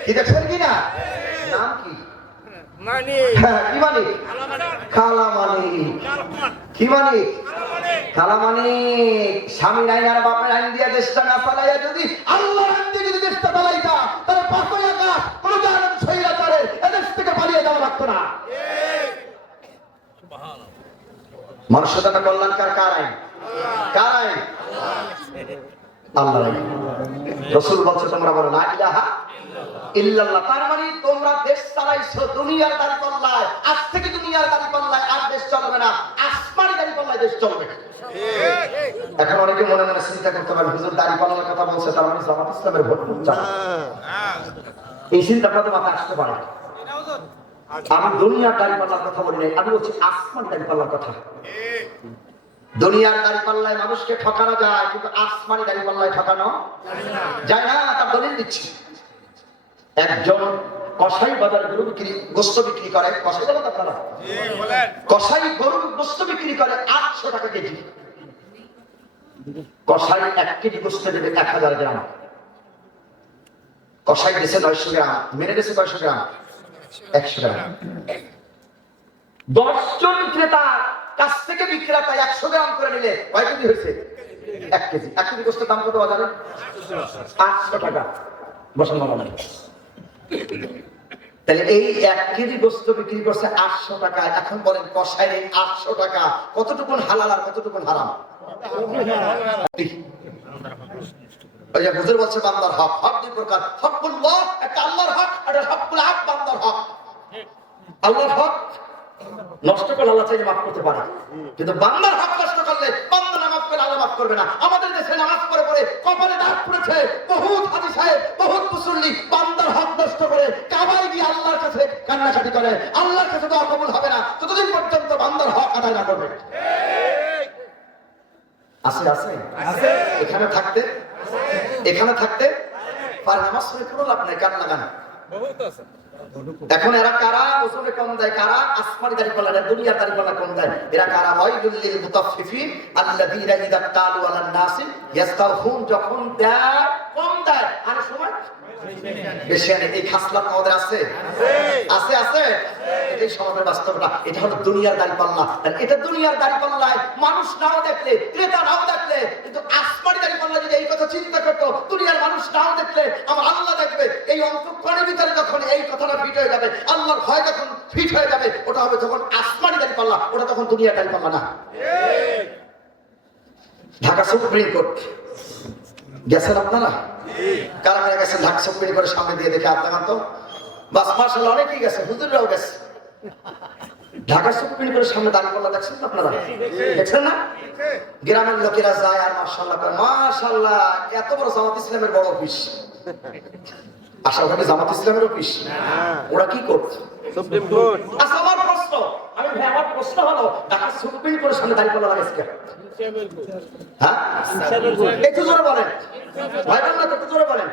কি দেখছেন কিনা? নাম কি? কি মানে? কালামানিক। কি মানে? কালামানিক। স্বামীর আইন আর বাপের আইন দিয়ে দেশটা না চালাইয়া যদি আল্লাহর আইন দিয়ে যদি দেশটা চালাইতা, তাহলে 5ই আগস্ট কোন জালেম স্বৈরাচারে এদেশ থেকে পালিয়ে যাওয়া লাগতো না। মানুষের জন্য কল্যাণকার কার আইন? কার আইন? আল্লাহর আইন। রাসূল বলছে তোমরা বলো লা ইলাহা ইল্লাল্লাহ। তার মানে তোমরা দেশ চালাইছো দুনিয়ার দাঁড়িপাল্লায়, আজ থেকে দুনিয়ার দাঁড়িপাল্লায় আর দেশ চলবে না, আসমানি দাঁড়িপাল্লায় দেশ চলবে। এখন অনেকে মনে মনে চিন্তা করতে পারে হুজুর দাঁড়িপাল্লার কথা বলছে, তার মানে জামাত ইসলামের ভোট চায়। এই চিন্তা আপনাদের মাথায় আসতে পারে। আমি দুনিয়ার দাঁড়িপাল্লার কথা বলি নাই, আমি বলছি আসমানি দাঁড়িপাল্লার কথা। দুনিয়ার দাঁড়িপাল্লায় মানুষকে ঠকানো যায়, কিন্তু আসমানি দাঁড়িপাল্লায় ঠকানো যায় না। তার দলিল দিচ্ছি। একজন কসাই বাজারে গরু বিক্রি, গোস্ত বিক্রি করে। কসাই বলেন আপনারা? কসাই গরুর গোস্ত বিক্রি করে 800 টাকা কেজি। কসাই 1 কেজি গোস্ত দেবে 1000 গ্রাম। কসাই দিয়েছে 900 গ্রাম, মেনে দিয়েছে 900 গ্রাম, 100 গ্রাম। 10 জন ক্রেতা কাছ থেকে বিক্রেতা 100 গ্রাম করে নিলে কয় কেজি হয়েছে? 1 কেজি। 1 কেজি গোস্তের দাম কত বাজারে? 800 টাকা। বসেন বাবা। তাহলে এই 1 কেজি গোস্ত বিক্রি করছে 800 টাকা। এখন বলেন কসাইয়ের এই 800 টাকা কতটুকু হালাল আর কতটুকু হারাম? ওই যে হুজুর বলছে বান্দার হক, হক দুই প্রকার, হকুল্লাহ একটা আল্লাহর হক, আর হকুল আব্দ বান্দার হক। আল্লাহর হক নষ্ট করলে আল্লাহ চাইলে মাফ করতে পারে, কিন্তু বান্দার হক নষ্ট করলে বান্দা না মাফ করলে আল্লাহ মাফ করবে না। আমাদের দেশে নামাজ পড়ে পড়ে কপালে দাগ পড়েছে বহুত হাজি সাহেব, বহুত মুসল্লি বান্দার হক নষ্ট করে কাবায় গিয়ে আল্লাহর কাছে কান্নাকাটি করে। আল্লাহর কাছে দোয়া কবুল হবে না ততদিন পর্যন্ত বান্দার হক আদায় না করবে। আছে আছে আছে এখানে থাকতে, এখানে থাকতে পারে নামাজ পড়ে কোনো লাভ নাই, কান লাগান। এখন এরা কারা ওজনে কম দেয়, কারা আসমানি দাড়ি পাল্লা দেয়, দুনিয়ার দাড়ি পাল্লা কম দেয়? এরা কারা? ওয়াইলুল লিল মুতাফফিফিন আল্লাযীনা ইযা ক্তালু আলান নাসি ইস্তাওফুন। যখন দেয় কম দেয় আর সময় বেশি আনে। এই খাসলাত আমাদের আছে আছে আছে। এটাই সমাজের বাস্তবতা। এটা হলো দুনিয়ার দাড়ি পাল্লা। এটা দুনিয়ার দাড়ি পাল্লায় মানুষ নাও দেখলে, ক্রেতা নাও দেখলে, কিন্তু আসমানি দাড়ি পাল্লা যদি এই কথা চিন্তা করতো, দুনিয়ার মানুষ নাও দেখলে আমার আল্লাহ দেখবে, এই অন্তঃকরণের ভিতরে যখন এই কথাটা ফিট হয়ে যাবে, আল্লাহর ভয় যখন ফিট হয়ে যাবে, ওটা হবে তখন আসমানি দাড়ি পাল্লা, ওটা তখন দুনিয়ার দাড়ি পাল্লা না। ঢাকা সুপ্রিম কোর্ট গেছেন আপনারা? কারা কারা গেছেন ঢাকা সুপ্রিম কোর্টের সামনে দিয়ে? দেখে আপনার তো বাস মাশাআল্লাহ অনেকেই গেছে, হুজুররাও গেছে। ঢাকা সুপ্রিম কোর্টের সামনে দাঁড়িয়ে পাল্লা দেখছেন আপনারা? দেখছেন না? গ্রামের লোকেরা যায় আর মাশাআল্লাহ মাশাআল্লাহ, এত বড় জামাত ইসলামের বড় অফিস। আশা ওখানে জামাত ইসলামের অফিস, ওরা কি করছে? Supreme court. আচ্ছা আমার প্রশ্ন, আমার প্রশ্ন হলো ঢাকা সুপ্রিম কোর্টের সামনে দাঁড়িয়ে পাল্লা লাগাইছে কেন? হ্যাঁ একটু জোরে বলেন ভাই, বাংলা একটু জোরে বলেন।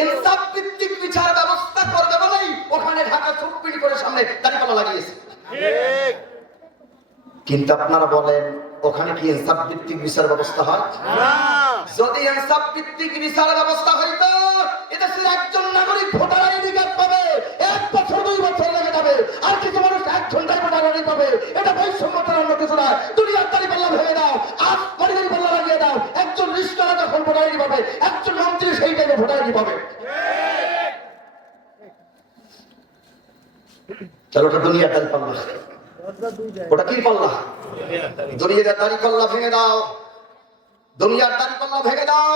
ইনসাফ ভিত্তিক বিচার ব্যবস্থা করবে বলেই ওখানে ঢাকা সুপ্রিম কোর্টের সামনে দাঁড়িয়ে পাল্লা লাগিয়েছে। কিন্তু আপনারা বলেন ওখানে কি ইনসাফ ভিত্তিক বিচার ব্যবস্থা হয়? যদি ইনসাফ ভিত্তিক বিচার ব্যবস্থা হইতো, এদেশের একজন নাগরিক ভোটার আইডি কার্ড পাবে 1 বছর 2 বছর লেগে যাবে, আর কিছু মানুষ 1 ঘন্টায় ভোটার আইডি পাবে। এটা বৈষম্যতার অন্য কিছু নয়। দুনিয়ার দাড়ি পাল্লা ভেঙে দাও, আর দাড়ি পাল্লা লাগিয়ে দাও। একজন রিস্কারা যখন ভোটার আইডি পাবে, একজন মন্ত্রী সেই টাইমে ভোটার আইডি পাবে। চলো ওটা দুনিয়ার দাড়ি পাল্লা, ওটা কি পাল্লা? দুনিয়ার দাড়ি পাল্লা ভেঙে দাও, দুনিয়ার দাড়ি পাল্লা ভেঙে দাও,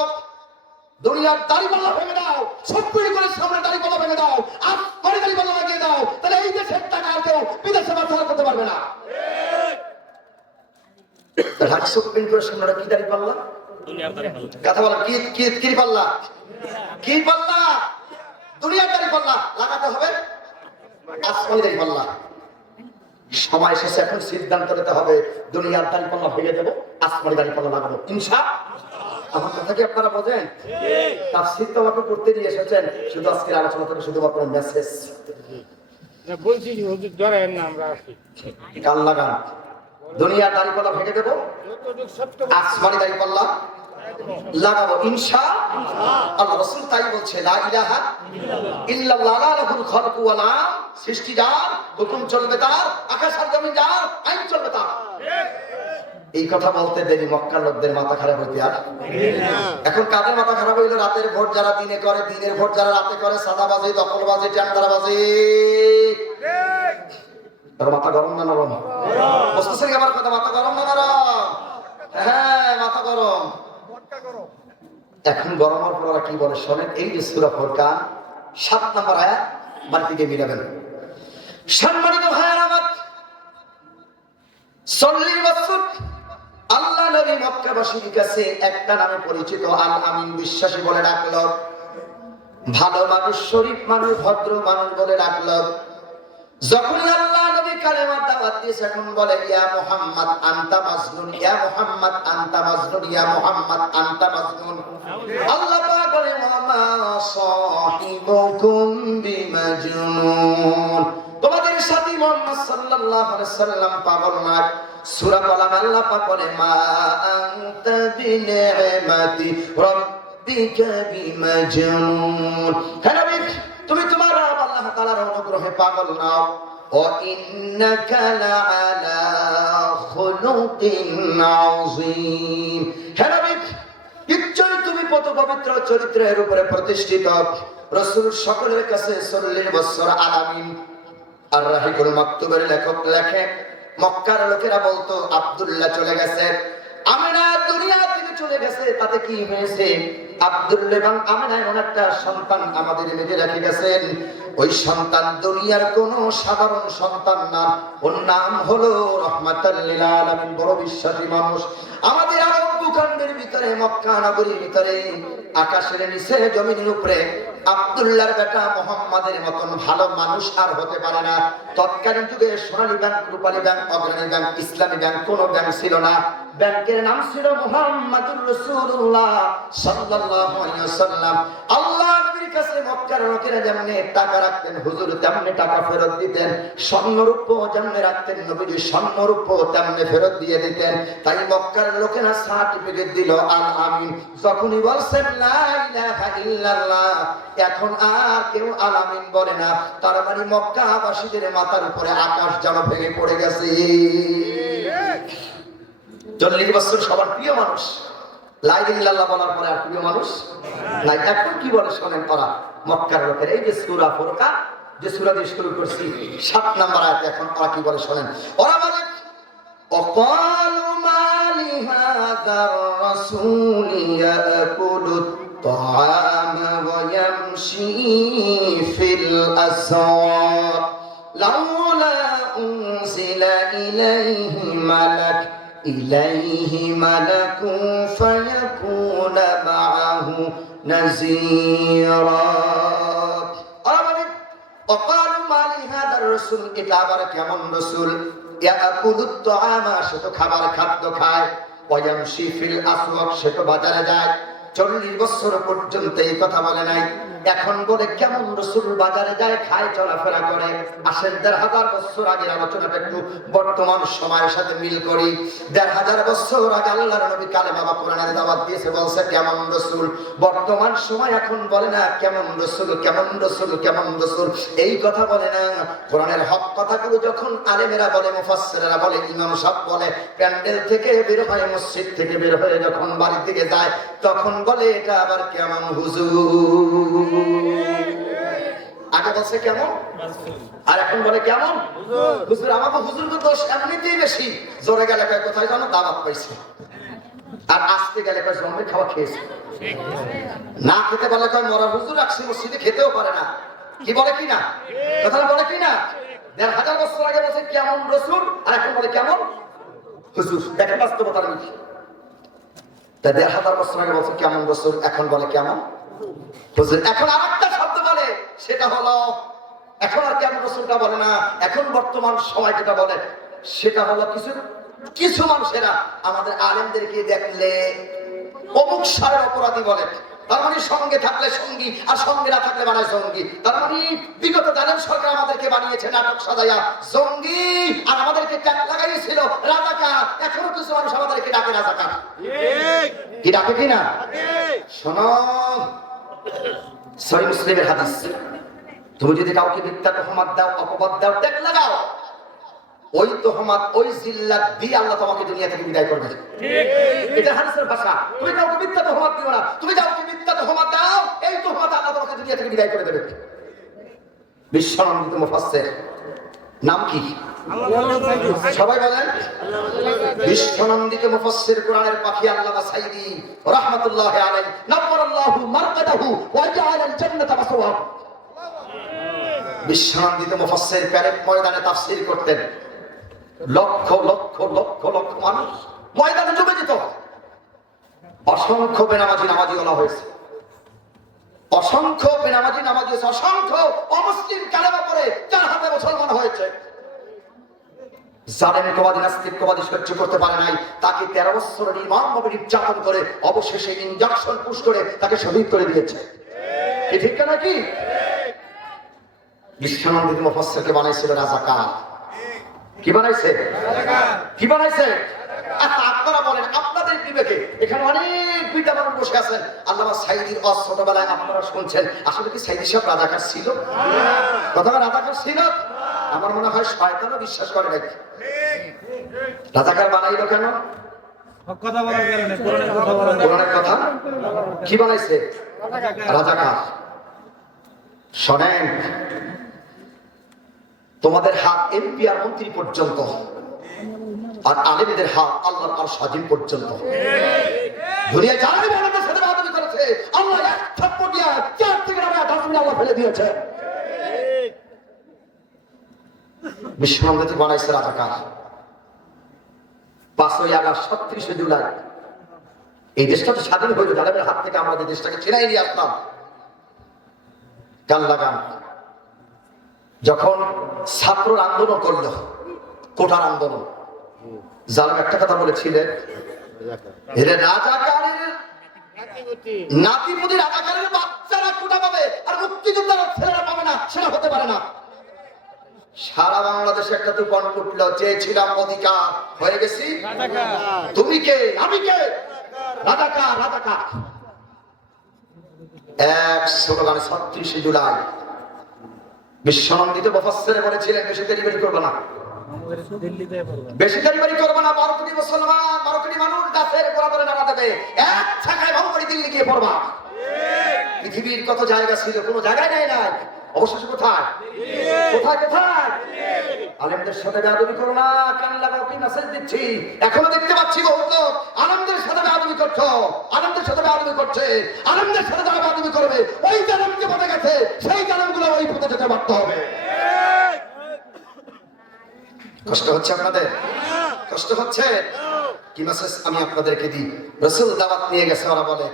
দুনিয়ার দাড়ি পাল্লা ভেঙে দাও, সুপ্রিম কোর্টের সামনে দাড়ি পাল্লা ভেঙে দাও, আর দাড়ি পাল্লা লাগিয়ে দাও। তাহলে এই দেশের টাকা আর কেউ বিদেশে ব্যবহার করতে পারবে না। ঢাকা সুপ্রিম কোর্টের সামনে কি দাড়ি পাল্লা? কথা বলা কি কি কি পাল্লা? কি পাল্লা? দুনিয়ার দাড়ি পাল্লা লাগাতে হবে, আসমানি দাড়ি পাল্লা। সময় শেষে এখন সিদ্ধান্ত নিতে হবে, দুনিয়ার দাড়ি পাল্লা ভেঙে দেবো, আসমানি দাড়ি পাল্লা লাগাবো ইনশাআল্লাহ। আমার কথা কি আপনারা বোঝেন? তাফসীর তো আমাকে করতে নিয়ে এসেছেন, শুধু আজকের আলোচনা থেকে শুধুমাত্র মেসেজ বলছি হুজুর ধরেন না, আমরা আছি কান লাগান। দুনিয়ার দাড়ি পাল্লা ভেঙে দেবো, আসমানি দাড়ি পাল্লা লাগাবো ইনশাআল্লাহ। আল্লাহ রাসূল তাই বলছে, লা ইলাহা ইল্লাল্লাহ লাহুল খালকু ওয়াল আমর। সৃষ্টি যার, হুকুম চলবে তার, আকাশ আর জমিন যার, আইন চলবে তার। এই কথা বলতে দেরি মক্কার লোকদের মাথা খারাপ হইতে আর এখন কাদের মাথা খারাপ হইলো? রাতের ভোট যারা দিনে করে, দিনের ভোট যারা রাতে করে, সাদাবাজি, দখলবাজি, টেন্ডারবাজি। তার মাথা গরম না নরম? বুঝতেছেন কি আমার কথা? মাথা গরম না নরম? হ্যাঁ মাথা গরম। এখন গরম হওয়ার পর কি বলে শোনেন। এই যে সূরা ফুরকান 7 নম্বর আয়াত বাড়ি থেকে মিলাবেন। সম্মানিত ভাইয়ের আমার, 40 বছর আল্লাহ নবী মক্কাবাসীর কাছে একটা নামে পরিচিত, আল আমিন, বিশ্বাসী বলে ডাকল। ভালো মানুষ, শরীফ মানুষ, ভদ্র মানুষ বলে ডাকল। যখন আল্লাহ নবী কালেমার দাওয়াত দিয়েছে, এখন বলে ইয়া মুহাম্মদ আনতা মাজনুন, ইয়া মুহাম্মদ আনতা মাজনুন, ইয়া মুহাম্মদ আনতা মাজনুন। আল্লাহ পাক বলে মা সাহিবুকুম বিমাজনুন, তোমাদের সাথী মুহাম্মদ সাল্লাল্লাহু আলাইহি ওয়াসাল্লাম পাগল না। সূরা কালাম আল্লাহ পাক বলে মা আনতা বিনিমাতি রাব্বিকা বিমাজনুন। হে নবী, তুমি তোমার রব আল্লাহ তাআলার অনুগ্রহে পাগল নাও। ওয়া ইন্নাকা লাআলা খুলুকিন আযীম। হে নবী, নিশ্চয়ই তুমি কত পবিত্র চরিত্রের উপরে প্রতিষ্ঠিত রাসূল সকলের কাছে 40 বছর আলামিন। আর রাহিকুল মাকতুবের লেখক লেখে মক্কার লোকেরা বলতো আব্দুল্লাহ চলে গেছে, আমিনা দুনিয়া থেকে চলে গেছে, তাতে কি হয়েছে? আব্দুল্লাহ এবং আমিনা এমন একটা সন্তান আমাদের মেজে রেখে গেছেন, ওই সন্তান দুনিয়ার কোনো সাধারণ সন্তান না, ওর নাম হলো রাহমাতাল লিল আলামিন, বড় বিশ্বাসী মানুষ। আমাদের আরব ভূখণ্ডের ভিতরে, মক্কা নগরীর ভিতরে, আকাশের নিচে জমিনের উপরে আব্দুল্লাহর বেটা মুহাম্মাদের মতন ভালো মানুষ আর হতে পারে না। তৎকালীন যুগে সোনালী ব্যাংক, রূপালী ব্যাংক, অগ্রণী ব্যাংক, ইসলামী ব্যাংক কোন ব্যাংক ছিল না। ব্যাংকের নাম ছিল মুহাম্মাদুর রাসূলুল্লাহ সাল্লাল্লাহু আলাইহি ওয়াসাল্লাম। আল্লাহ নবীর কাছে মক্কার লোকেরা যেমনি টাকা রাখতেন, হুজুর তেমনি টাকা ফেরত দিতেন। স্বর্ণরূপ যেমনি রাখতেন, নবীজি স্বর্ণরূপ তেমনি ফেরত দিয়ে দিতেন। তাই মক্কার লোকেরা সার্টিফিকেট দিল আল আমিন। যখনই বলছেন লা ইলাহা ইল্লাল্লাহ, এখন আর কেউ আল আমিন বলে না। তার মানে মক্কাবাসীদের মাথার উপরে আকাশ যেন ভেঙে পড়ে গেছে। 40 বছর সবার প্রিয় মানুষ, লা ইলাহা ইল্লাল্লাহ বলার পরে আর প্রিয় মানুষ নাই। এখন কি বলে শোনেন তারা মক্কার লোকের, এই যে সূরা ফুরকান যে সূরা দিয়ে শুরু করছি 7 নম্বর আয়াতে, এখন তারা কি বলে শোনেন। ওরা বলে অকালু মালি হাযার রাসূলি ইয়াকুলুত তাআমা ওয়া ইয়ামশি ফিল আসওয়াক লাউলা উনজিলা ইলাইহি মালাকুন ফায়াকুনা মাআহু নাযীরা। অকালু মালি হাযার রাসূল, এটা আবার কেমন রাসূল? ইয়াকুলুত তাআমা, সে তো খাদ্য খায়, ওয়া ইয়ামশি ফিল আসওয়াক, সে তো বাজারে যায়। 40 বছর পর্যন্ত এই কথা বলে নাই, এখন বলে কেমন রাসূল বাজারে যায়, খায়, চলাফেরা করে। আসেন 1500 বছর আগের আলোচনাটা একটু বর্তমান সময়ের সাথে মিল করি। 1500 বছর আগে আল্লাহর নবী কালেমা বা কোরআনের দাওয়াত দিয়েছে, বলছে কেমন রাসূল। বর্তমান সময় এখন বলে না কেমন রাসূল, কেমন রাসূল, কেমন রাসূল, এই কথা বলে না। কোরআনের হক কথাগুলো যখন আলেমেরা বলে, মুফাসসিররা বলে, ইমাম সাহেব বলে, প্যান্ডেল থেকে বের হয়ে, মসজিদ থেকে বের হয়ে যখন বাড়ির দিকে যায়, তখন বলে এটা আবার কেমন হুজুর। আগে বলছে কেমন, আর এখন বলে কেমন হুজুর। আমাকে হুজুর তো দোষ এমনিতেই বেশি। জোরে গেলে কয় কোথায় জানো দাওয়াত পাইছে, আর আসতে গেলে কয় জন্মের খাওয়া খেয়েছে। না খেতে বলে কয় মরা হুজুর আসছে মসজিদে, খেতেও পারে না। কি বলে কি না, কথাটা বলে কি না? 1500 বছর আগে বলছে কেমন রাসূল, আর এখন বলে কেমন হুজুর। দেখেন বাস্তবতার মিল। 1500 বছর আগে বলছে কেমন রাসূল, এখন বলে কেমন হুজুর। এখন আরেকটা শব্দ বলে, সেটা হলো, এখন আর কেমন রাসূলটা বলে না, এখন বর্তমান সময় যেটা বলে সেটা হলো কিছু মানুষেরা আমাদের আলেমদেরকে দেখলে অমুক সারের অপরাধী বলে। তার মানে সঙ্গে থাকলে সঙ্গী, আর সঙ্গে না থাকলে বানায় জঙ্গি। তার মানে বিগত জালেম সরকার আমাদেরকে বানিয়েছে নাটক সাজাইয়া জঙ্গি, আর আমাদেরকে ট্যাগ লাগাইছিল রাজাকার। এখনো কিছু মানুষ আমাদেরকে ডাকে রাজাকার। কি ডাকে কিনা শোনো, সহিহ মুসলিমের হাদিস, তুমি যদি কাউকে মিথ্যা তহমত দাও, অপবাদ দাও, ট্যাগ লাগাও, ওই তহমত, ওই জিল্লাত দিয়ে আল্লাহ তোমাকে দুনিয়া থেকে বিদায় করবে। এটা হাদিসের ভাষা। তুমি কাউকে মিথ্যা তহমত দিও না, তুমি কাউকে মিথ্যা তহমত দাও, এই তহমত আল্লাহ তোমাকে দুনিয়া থেকে বিদায় করে দেবে। বিশ্বনন্দিত মুফাসসির নাম কি? সবাই বলেন। বিশ্বনন্দিত মুফাসসির, কোরআনের পাখি আল্লামা সাইদি রাহমাতুল্লাহি আলাইহি, নাওয়ারাল্লাহু মারকাদাহু ওয়া জাআলাল জান্নাতা মাসওয়াহু। বিশ্বনন্দিত মুফাসসির প্যারেড ময়দানে তাফসীর করতেন। লক্ষ লক্ষ লক্ষ লক্ষ মানুষ ময়দানে জমে যেত। অসংখ্য বেনামাজি নামাজিওয়ালা হয়েছে, অসংখ্য বেনামাজি নামাজি হয়েছে, অসংখ্য অমুসলিম কালেমা পড়ে যার হাতে মুসলমান হয়েছে। জালেমবাদী নাস্তিকবাদী সহ্য করতে পারে নাই, তাকে 13 বছর নির্মমভাবে নির্যাতন করে অবশেষে ইনজেকশন পুশ করে তাকে শহীদ করে দিয়েছে। কি ঠিক না কি? বিশ্বনন্দিত মুফাসসিরকে বানাইছিল রাজাকার। কি বানাইছে? কি বানাইছে? আপনারা বলেন আপনাদের বিবেকে, এখানে অনেক বিটা মানুষ বসে আছেন। আল্লামা সাইদির ছোটবেলায় আপনারা শুনছেন, আসলে কি সাইদি সাহেব রাজাকার ছিল? কথা রাজাকার ছিল? আমার মনে হয় শয়তানও বিশ্বাস করে নাকি। রাজাকার বানাইলো কেন? কথা বলার কারণে কোরআনের কথা বলার কোরআনের কথা কি বানাইছে? রাজাকার। শোনেন, তোমাদের হাত এমপি আর মন্ত্রী পর্যন্ত, আর আলেমদের হাত আল্লাহর আরশ আজিম পর্যন্ত। দুনিয়া জানে আমাদের সাথে বাদাবি করেছে, আল্লাহ এক থাপ্পড় দিয়া 4 থেকে 9 ডাস্টবিনে আল্লাহ ফেলে দিয়েছে। বিশ্বনন্দিত বানাইছে রাজাকার। 5ই আগস্ট 37 জুলাই এই দেশটা তো স্বাধীন হইল জালেমের হাত থেকে, আমাদের দেশটাকে ছিনাই নিয়ে আসলাম। গান লাগান। যখন ছাত্ররা আন্দোলন করলো, কোটার আন্দোলন, জালেম একটা কথা বলেছিলেন, রাজাকারের নাতিপুতি রাজাকারের বাচ্চারা কোটা পাবে আর মুক্তিযোদ্ধারা ছেলেরা পাবে না, সেটা হতে পারে না। সারা বাংলাদেশে একটা তুফান উঠলো, চেয়েছিলাম অধিকার, হয়ে গেছি তুমি কে আমি কে, রাজাকার রাজাকার। এক স্লোগানে 36 জুলাই বিশ্বনন্দিত মুফাসসির বলেছিলেন, বেশি দেরি করবো না, বেশি দেরি করবো না। 12 কোটি মুসলমান, 12 কোটি মানুষ গাছের গোড়া ধরে নামা দেবে, এক ছাকায় ভাবরি দিল্লি গিয়ে পড়বা। পৃথিবীর কত জায়গা ছিল, কোনো জায়গায় নেই নাই, অবশেষে কোথায় কোথায় কোথায়? আলেমদের সাথে বেয়াদবি করো না, কান লাগাও, কি মেসেজ দিচ্ছি। এখনো দেখতে পাচ্ছি বহুত লোক আলেমদের সাথে বেয়াদবি করছো, আলেমদের সাথে বেয়াদবি করছে। আলেমদের সাথে যারা বেয়াদবি করবে, ওই জালেমকে বলে গেছে, সেই জালেমগুলো ওই পথে যেতে বাধ্য হবে। কষ্ট হচ্ছে আপনাদের? কষ্ট হচ্ছে? কি মেসেজ আমি আপনাদেরকে দিই? রাসূল দাওয়াত নিয়ে গেছে, ওরা বলে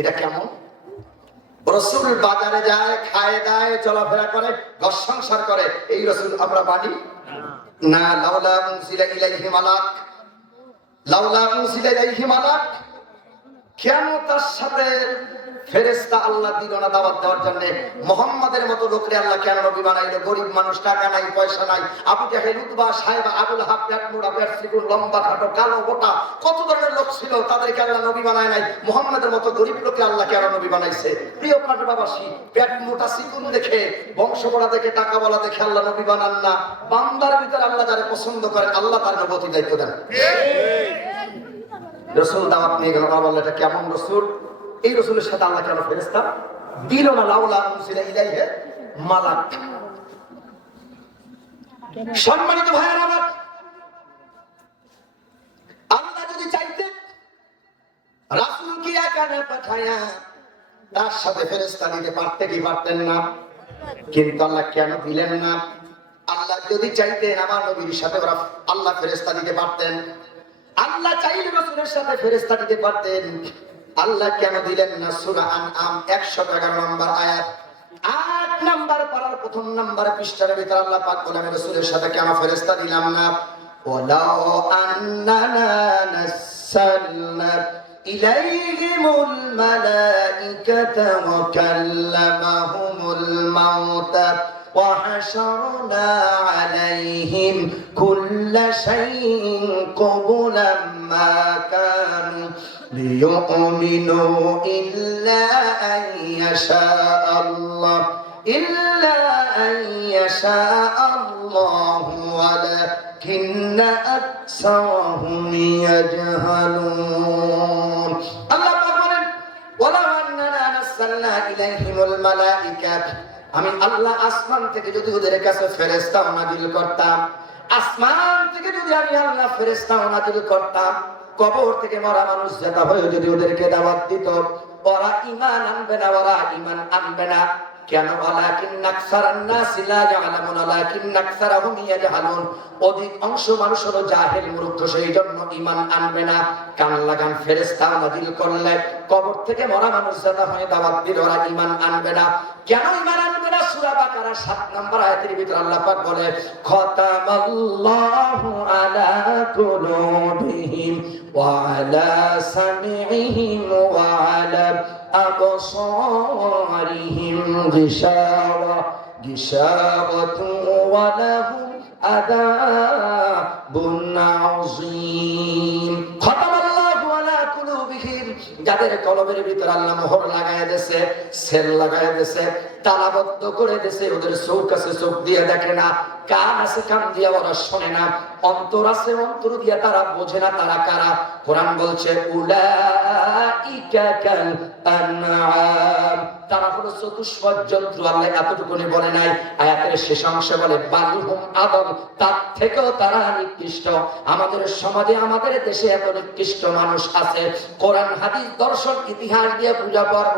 এটা কেমন? রাসূল বাজারে যায়, খায় দায়, চলাফেরা করে, ঘর সংসার করে, এই রাসূল আমরা মানি না। লাউলা উনজিলা ইলাইহি মালাক, লাউলা উনজিলা ইলাইহি মালাক, কেন তার সাথে ফেরেশতা আল্লাহ দিল না দাওয়াত দেওয়ার জন্য? মুহাম্মাদের মতো লোকরে আল্লাহ কেন নবী বানাইলো? গরিব মানুষ, টাকা নাই, পয়সা নাই। আবু জাহেল, উতবা, সাহেবা, আবুল হাব, পেট মোড়া, পেট চিকুন, লম্বা খাটো, কালো গোটা, কত ধরনের লোক ছিল, তাদেরকে আল্লাহ নবী বানায় নাই। মুহাম্মাদের মতো গরিব লোককে আল্লাহ কেন নবী বানাইছে? প্রিয় কাঠবাসী, পেট মোটা চিকুন দেখে, বংশ বড়া দেখে, টাকা বলা দেখে আল্লাহ নবী বানান না। বান্দার ভিতরে আল্লাহ যারা পছন্দ করেন, আল্লাহ তার নবুয়তের দায়িত্ব দেন। রাসূল দাওয়াত নিয়ে গেল, বলল এটা কেমন রাসূল? এই রাসূলের সাথে আল্লাহ কেন ফেরেশতা দিল না? লাউলা উনজিলা ইলাইহি মালাক। সম্মানিত ভাইয়েরা আমার, আল্লাহ যদি চাইতেন রাসূলকে একা না পাঠায়া তার সাথে ফেরেশতা দিতে পারতেন কি পারতেন না? কিন্তু আল্লাহ কেন দিলেন না? আল্লাহ যদি চাইতেন আমার নবীর সাথে ওরা আল্লাহ ফেরেশতা দিতে পারতেন। আল্লাহ চাইলে রাসূলের সাথে ফেরেশতা দিতে পারতেন। আল্লাহ কেন দিলেন না? সূরা আনআম 111 নম্বর আয়াত, 8 নম্বর পারার 1ম নম্বর পৃষ্ঠার ভিতরে আল্লাহ পাক বলেন রাসূলের সাথে কেন ফেরেশতা দিলাম না? ওয়ালাউ আন্নানা নাসালনা ইলাইহিমুল মালাইকাতা ওয়া কাল্লামাহুমুল মাউতা ওয়া হাশারনা আলাইহিম কুল্লা শাইইন ক্বাবুলাম মা কানু ليؤمنوا إلا أن يشاء الله ولكن أكثرهم يجهلون الله بقولن ولو أننا نزلنا إليهم الملائكة আমি আল্লাহ আসমান থেকে যদি ওদের কাছে ফেরেশতা নাযিল করতাম, আসমান থেকে যদি আমি আল্লাহ ফেরেশতা নাযিল করতাম, কবর থেকে মরা মানুষ যেটা হয়ে যদি ওদেরকে দাওয়াত দিত, ওরা ঈমান আনবে না, ওরা ঈমান আনবে না। কেন? ওয়ালাকিন্না আকসারান নাসি লা ইয়ালামুন ওয়ালাকিন্না আকসারাহুম ইয়াজহালুন। অধিক অংশ মানুষ হলো জাহেল, মূর্খ, সেই জন্য ঈমান আনবে না। কান লাগান, ফেরেশতা নাযিল করলে কবর থেকে মরা মানুষ যেটা হয়ে দাওয়াত দিল, ওরা ঈমান আনবে না। কেন ঈমান আনবে না? সূরা বাকারা 7 নম্বর আয়াতের ভিতরে আল্লাহ পাক বলে, খাতামাল্লাহু আলা কুলুবিহিম ওয়া আলা সামিইহিম ওয়া আলা আবসারিহিম গিশাওয়াতুন ওয়া লাহুম আযাবুন আযীম। খাতামাল্লাহু আলা কুলুবিহিম, যাদের কলবের ভিতর আল্লাহ মোহর লাগায় দিয়েছে, সেল লাগায় দিয়েছে, তালাবদ্ধ করে দিয়েছে, ওদের চোখ আছে চোখ দিয়ে দেখে না, কান আছে কান দিয়ে ওরা শোনে না, অন্তর আছে অন্তর দিয়ে তারা বোঝে না তারা কারা। কোরআন বলছে উলাইকা কাল আনআম, তারা হলো চতুষ্পদ জন্তু। আল্লাহ এতটুকুনি বলে নাই, আয়াতের শেষ অংশে বলে বালহুম আদল, তার থেকেও তারা নিকৃষ্ট। আমাদের সমাজে আমাদের দেশে এত নিকৃষ্ট মানুষ আছে, কোরআন হাদিস দর্শন ইতিহাস দিয়ে বুঝাবো আর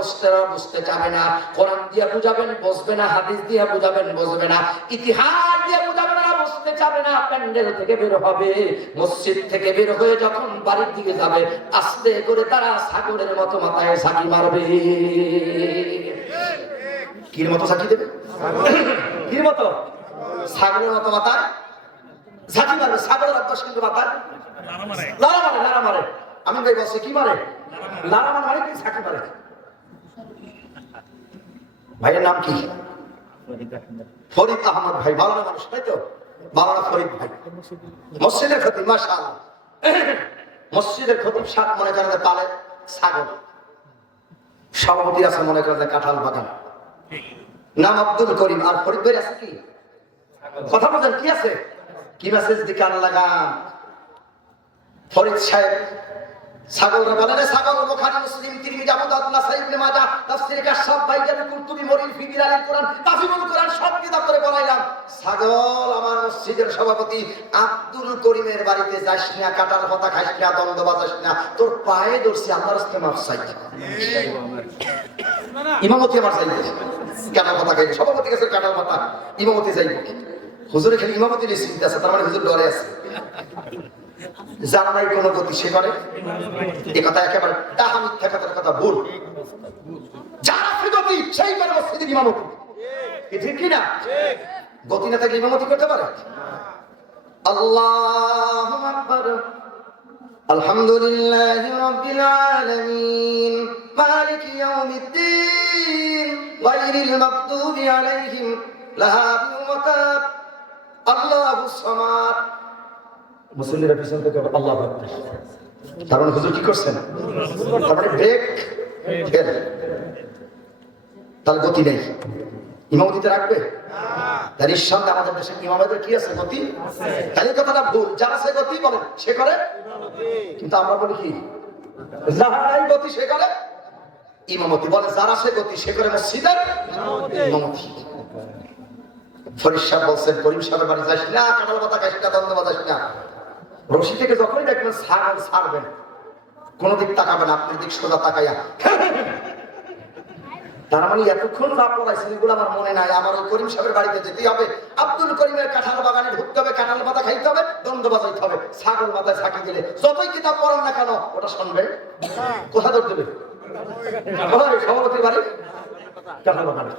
বুঝতে যাবে না, কোরআন দিয়ে বুঝাবেন বুঝবে না, হাদিস দিয়ে বুঝাবেন বুঝবে না, ইতিহাস দিয়ে বুঝাবেন না, বুঝতে যাবে না। প্যান্ডেল থেকে বের হবে, মসজিদ থেকে বের হয়ে যখন বাড়ির দিকে যাবে, আস্তে করে তারা সাগরের মতো মাথায় ঝাঁকি মারবে। কির মতো ঝাঁকি দেবে? কির মতো? ছাগলের মতো মাথায় ঝাঁকি মারবে। ছাগলের অভ্যাস কিন্তু মাথায় লারা মারে। আমি ভাই বলছি কি মারে? লারা মারে কি ঝাঁকি মারে? ভাইয়ের নাম কি? ফরিদ আহমদ ভাই, ভালো মানুষ তাই তো? মাওলানা ফরিদ ভাই মসজিদের খতিব, মাশাআল্লাহ। মসজিদের খতিব সাত মনে করেন পালে ছাগল, সভাপতি আছে মনে করেন কাঁঠাল বাগান, নাম আব্দুল করিম। আর ফরিদ ভাই আছে কি? কথা বলেন কি আছে? কি মেসেজ দি কান লাগান? ফরিদ সাহেব ছাগলরা বলে রে ছাগল, বুখারী মুসলিম তিরমিজি আবু দাউদ নাসাই ইবনে মাজাহ তাফসীর কাশফ বাইজানি কুরতুবী মরিল ফি দিলালিল কোরআন তাফসীরুল কোরআন সব কিতাব করে বলাইলাম, ছাগল আমার মসজিদের সভাপতি আব্দুল করিমের বাড়িতে যাস না, কাটার কথা খাইস না, দ্বন্দ্ব বাজাস না, তোর পায়ে ধরছি আল্লাহর রাস্তায় মাফ চাই। ইমামতি আমার চাইবে কাটার কথা খাই, সভাপতি কাছে কাটার কথা, ইমামতি যাইব। হুজুরে খালি ইমামতি নিয়ে চিন্তা আছে, তার মানে হুজুর ডরে আছে, জানা নাই কোনো গতি সে করে। এ কথা একেবারে তাহা মিথ্যা কথার কথা ভুল। যারা সে গতি সেই করে মসজিদের ইমামতি, ঠিক কি না? গতি না থাকলে ইমামতি করতে পারে? আল্লাহু আকবার, আলহামদুলিল্লাহি রাব্বিল আলামিন, মালিকি ইয়াউমিদ্দিন, গায়রিল মাগদুবি আলাইহিম লাহাবিন, আল্লাহুস সামাদ। মুসল্লিরা পিছন থেকে আল্লাহু আকবার, তার মানে হুজুর কি করছেন? তার মানে ব্রেক ফেল, তার গতি নেই, ইমামতিতে রাখবে তার ইসলামে। আমাদের দেশে ইমামদের কি আছে? গতি। তাই কথাটা ভুল, যারা সে গতি বলে সে করে, কিন্তু আমরা বলি কি যারা গতি সে করে ইমামতি, বলে যারা সে গতি সে করে মসজিদের ইমামতি। ফরিদ সাহেব বলছেন করিম সাহেবের বাড়ি যাস না, কাঁঠাল পাতা খাইস না, দ্বন্দ্ব বাজাস না। রশি থেকে যখনই দেখবেন ছাগল ছাড়বেন, কোন দিক তাকাবেন, আপনার দিক সোজা তাকাইয়া। তার মানে এতক্ষণ যা পড়াইছেন এগুলো আমার মনে নাই, আমার ওই করিম সাহেবের বাড়িতে যেতে হবে, আব্দুল করিমের কাঁঠাল বাগানে ঢুকতে হবে, কাঁঠাল পাতা খাইতে হবে, দ্বন্দ্ব বাজাইতে হবে, ছাগল মাথায় ছাকি দিলে যতই কিতাব পড়েন না কেন ওটা শুনবে। কোথা ধর দেবে? সভাপতির বাড়ি কাঁঠাল বাগানে।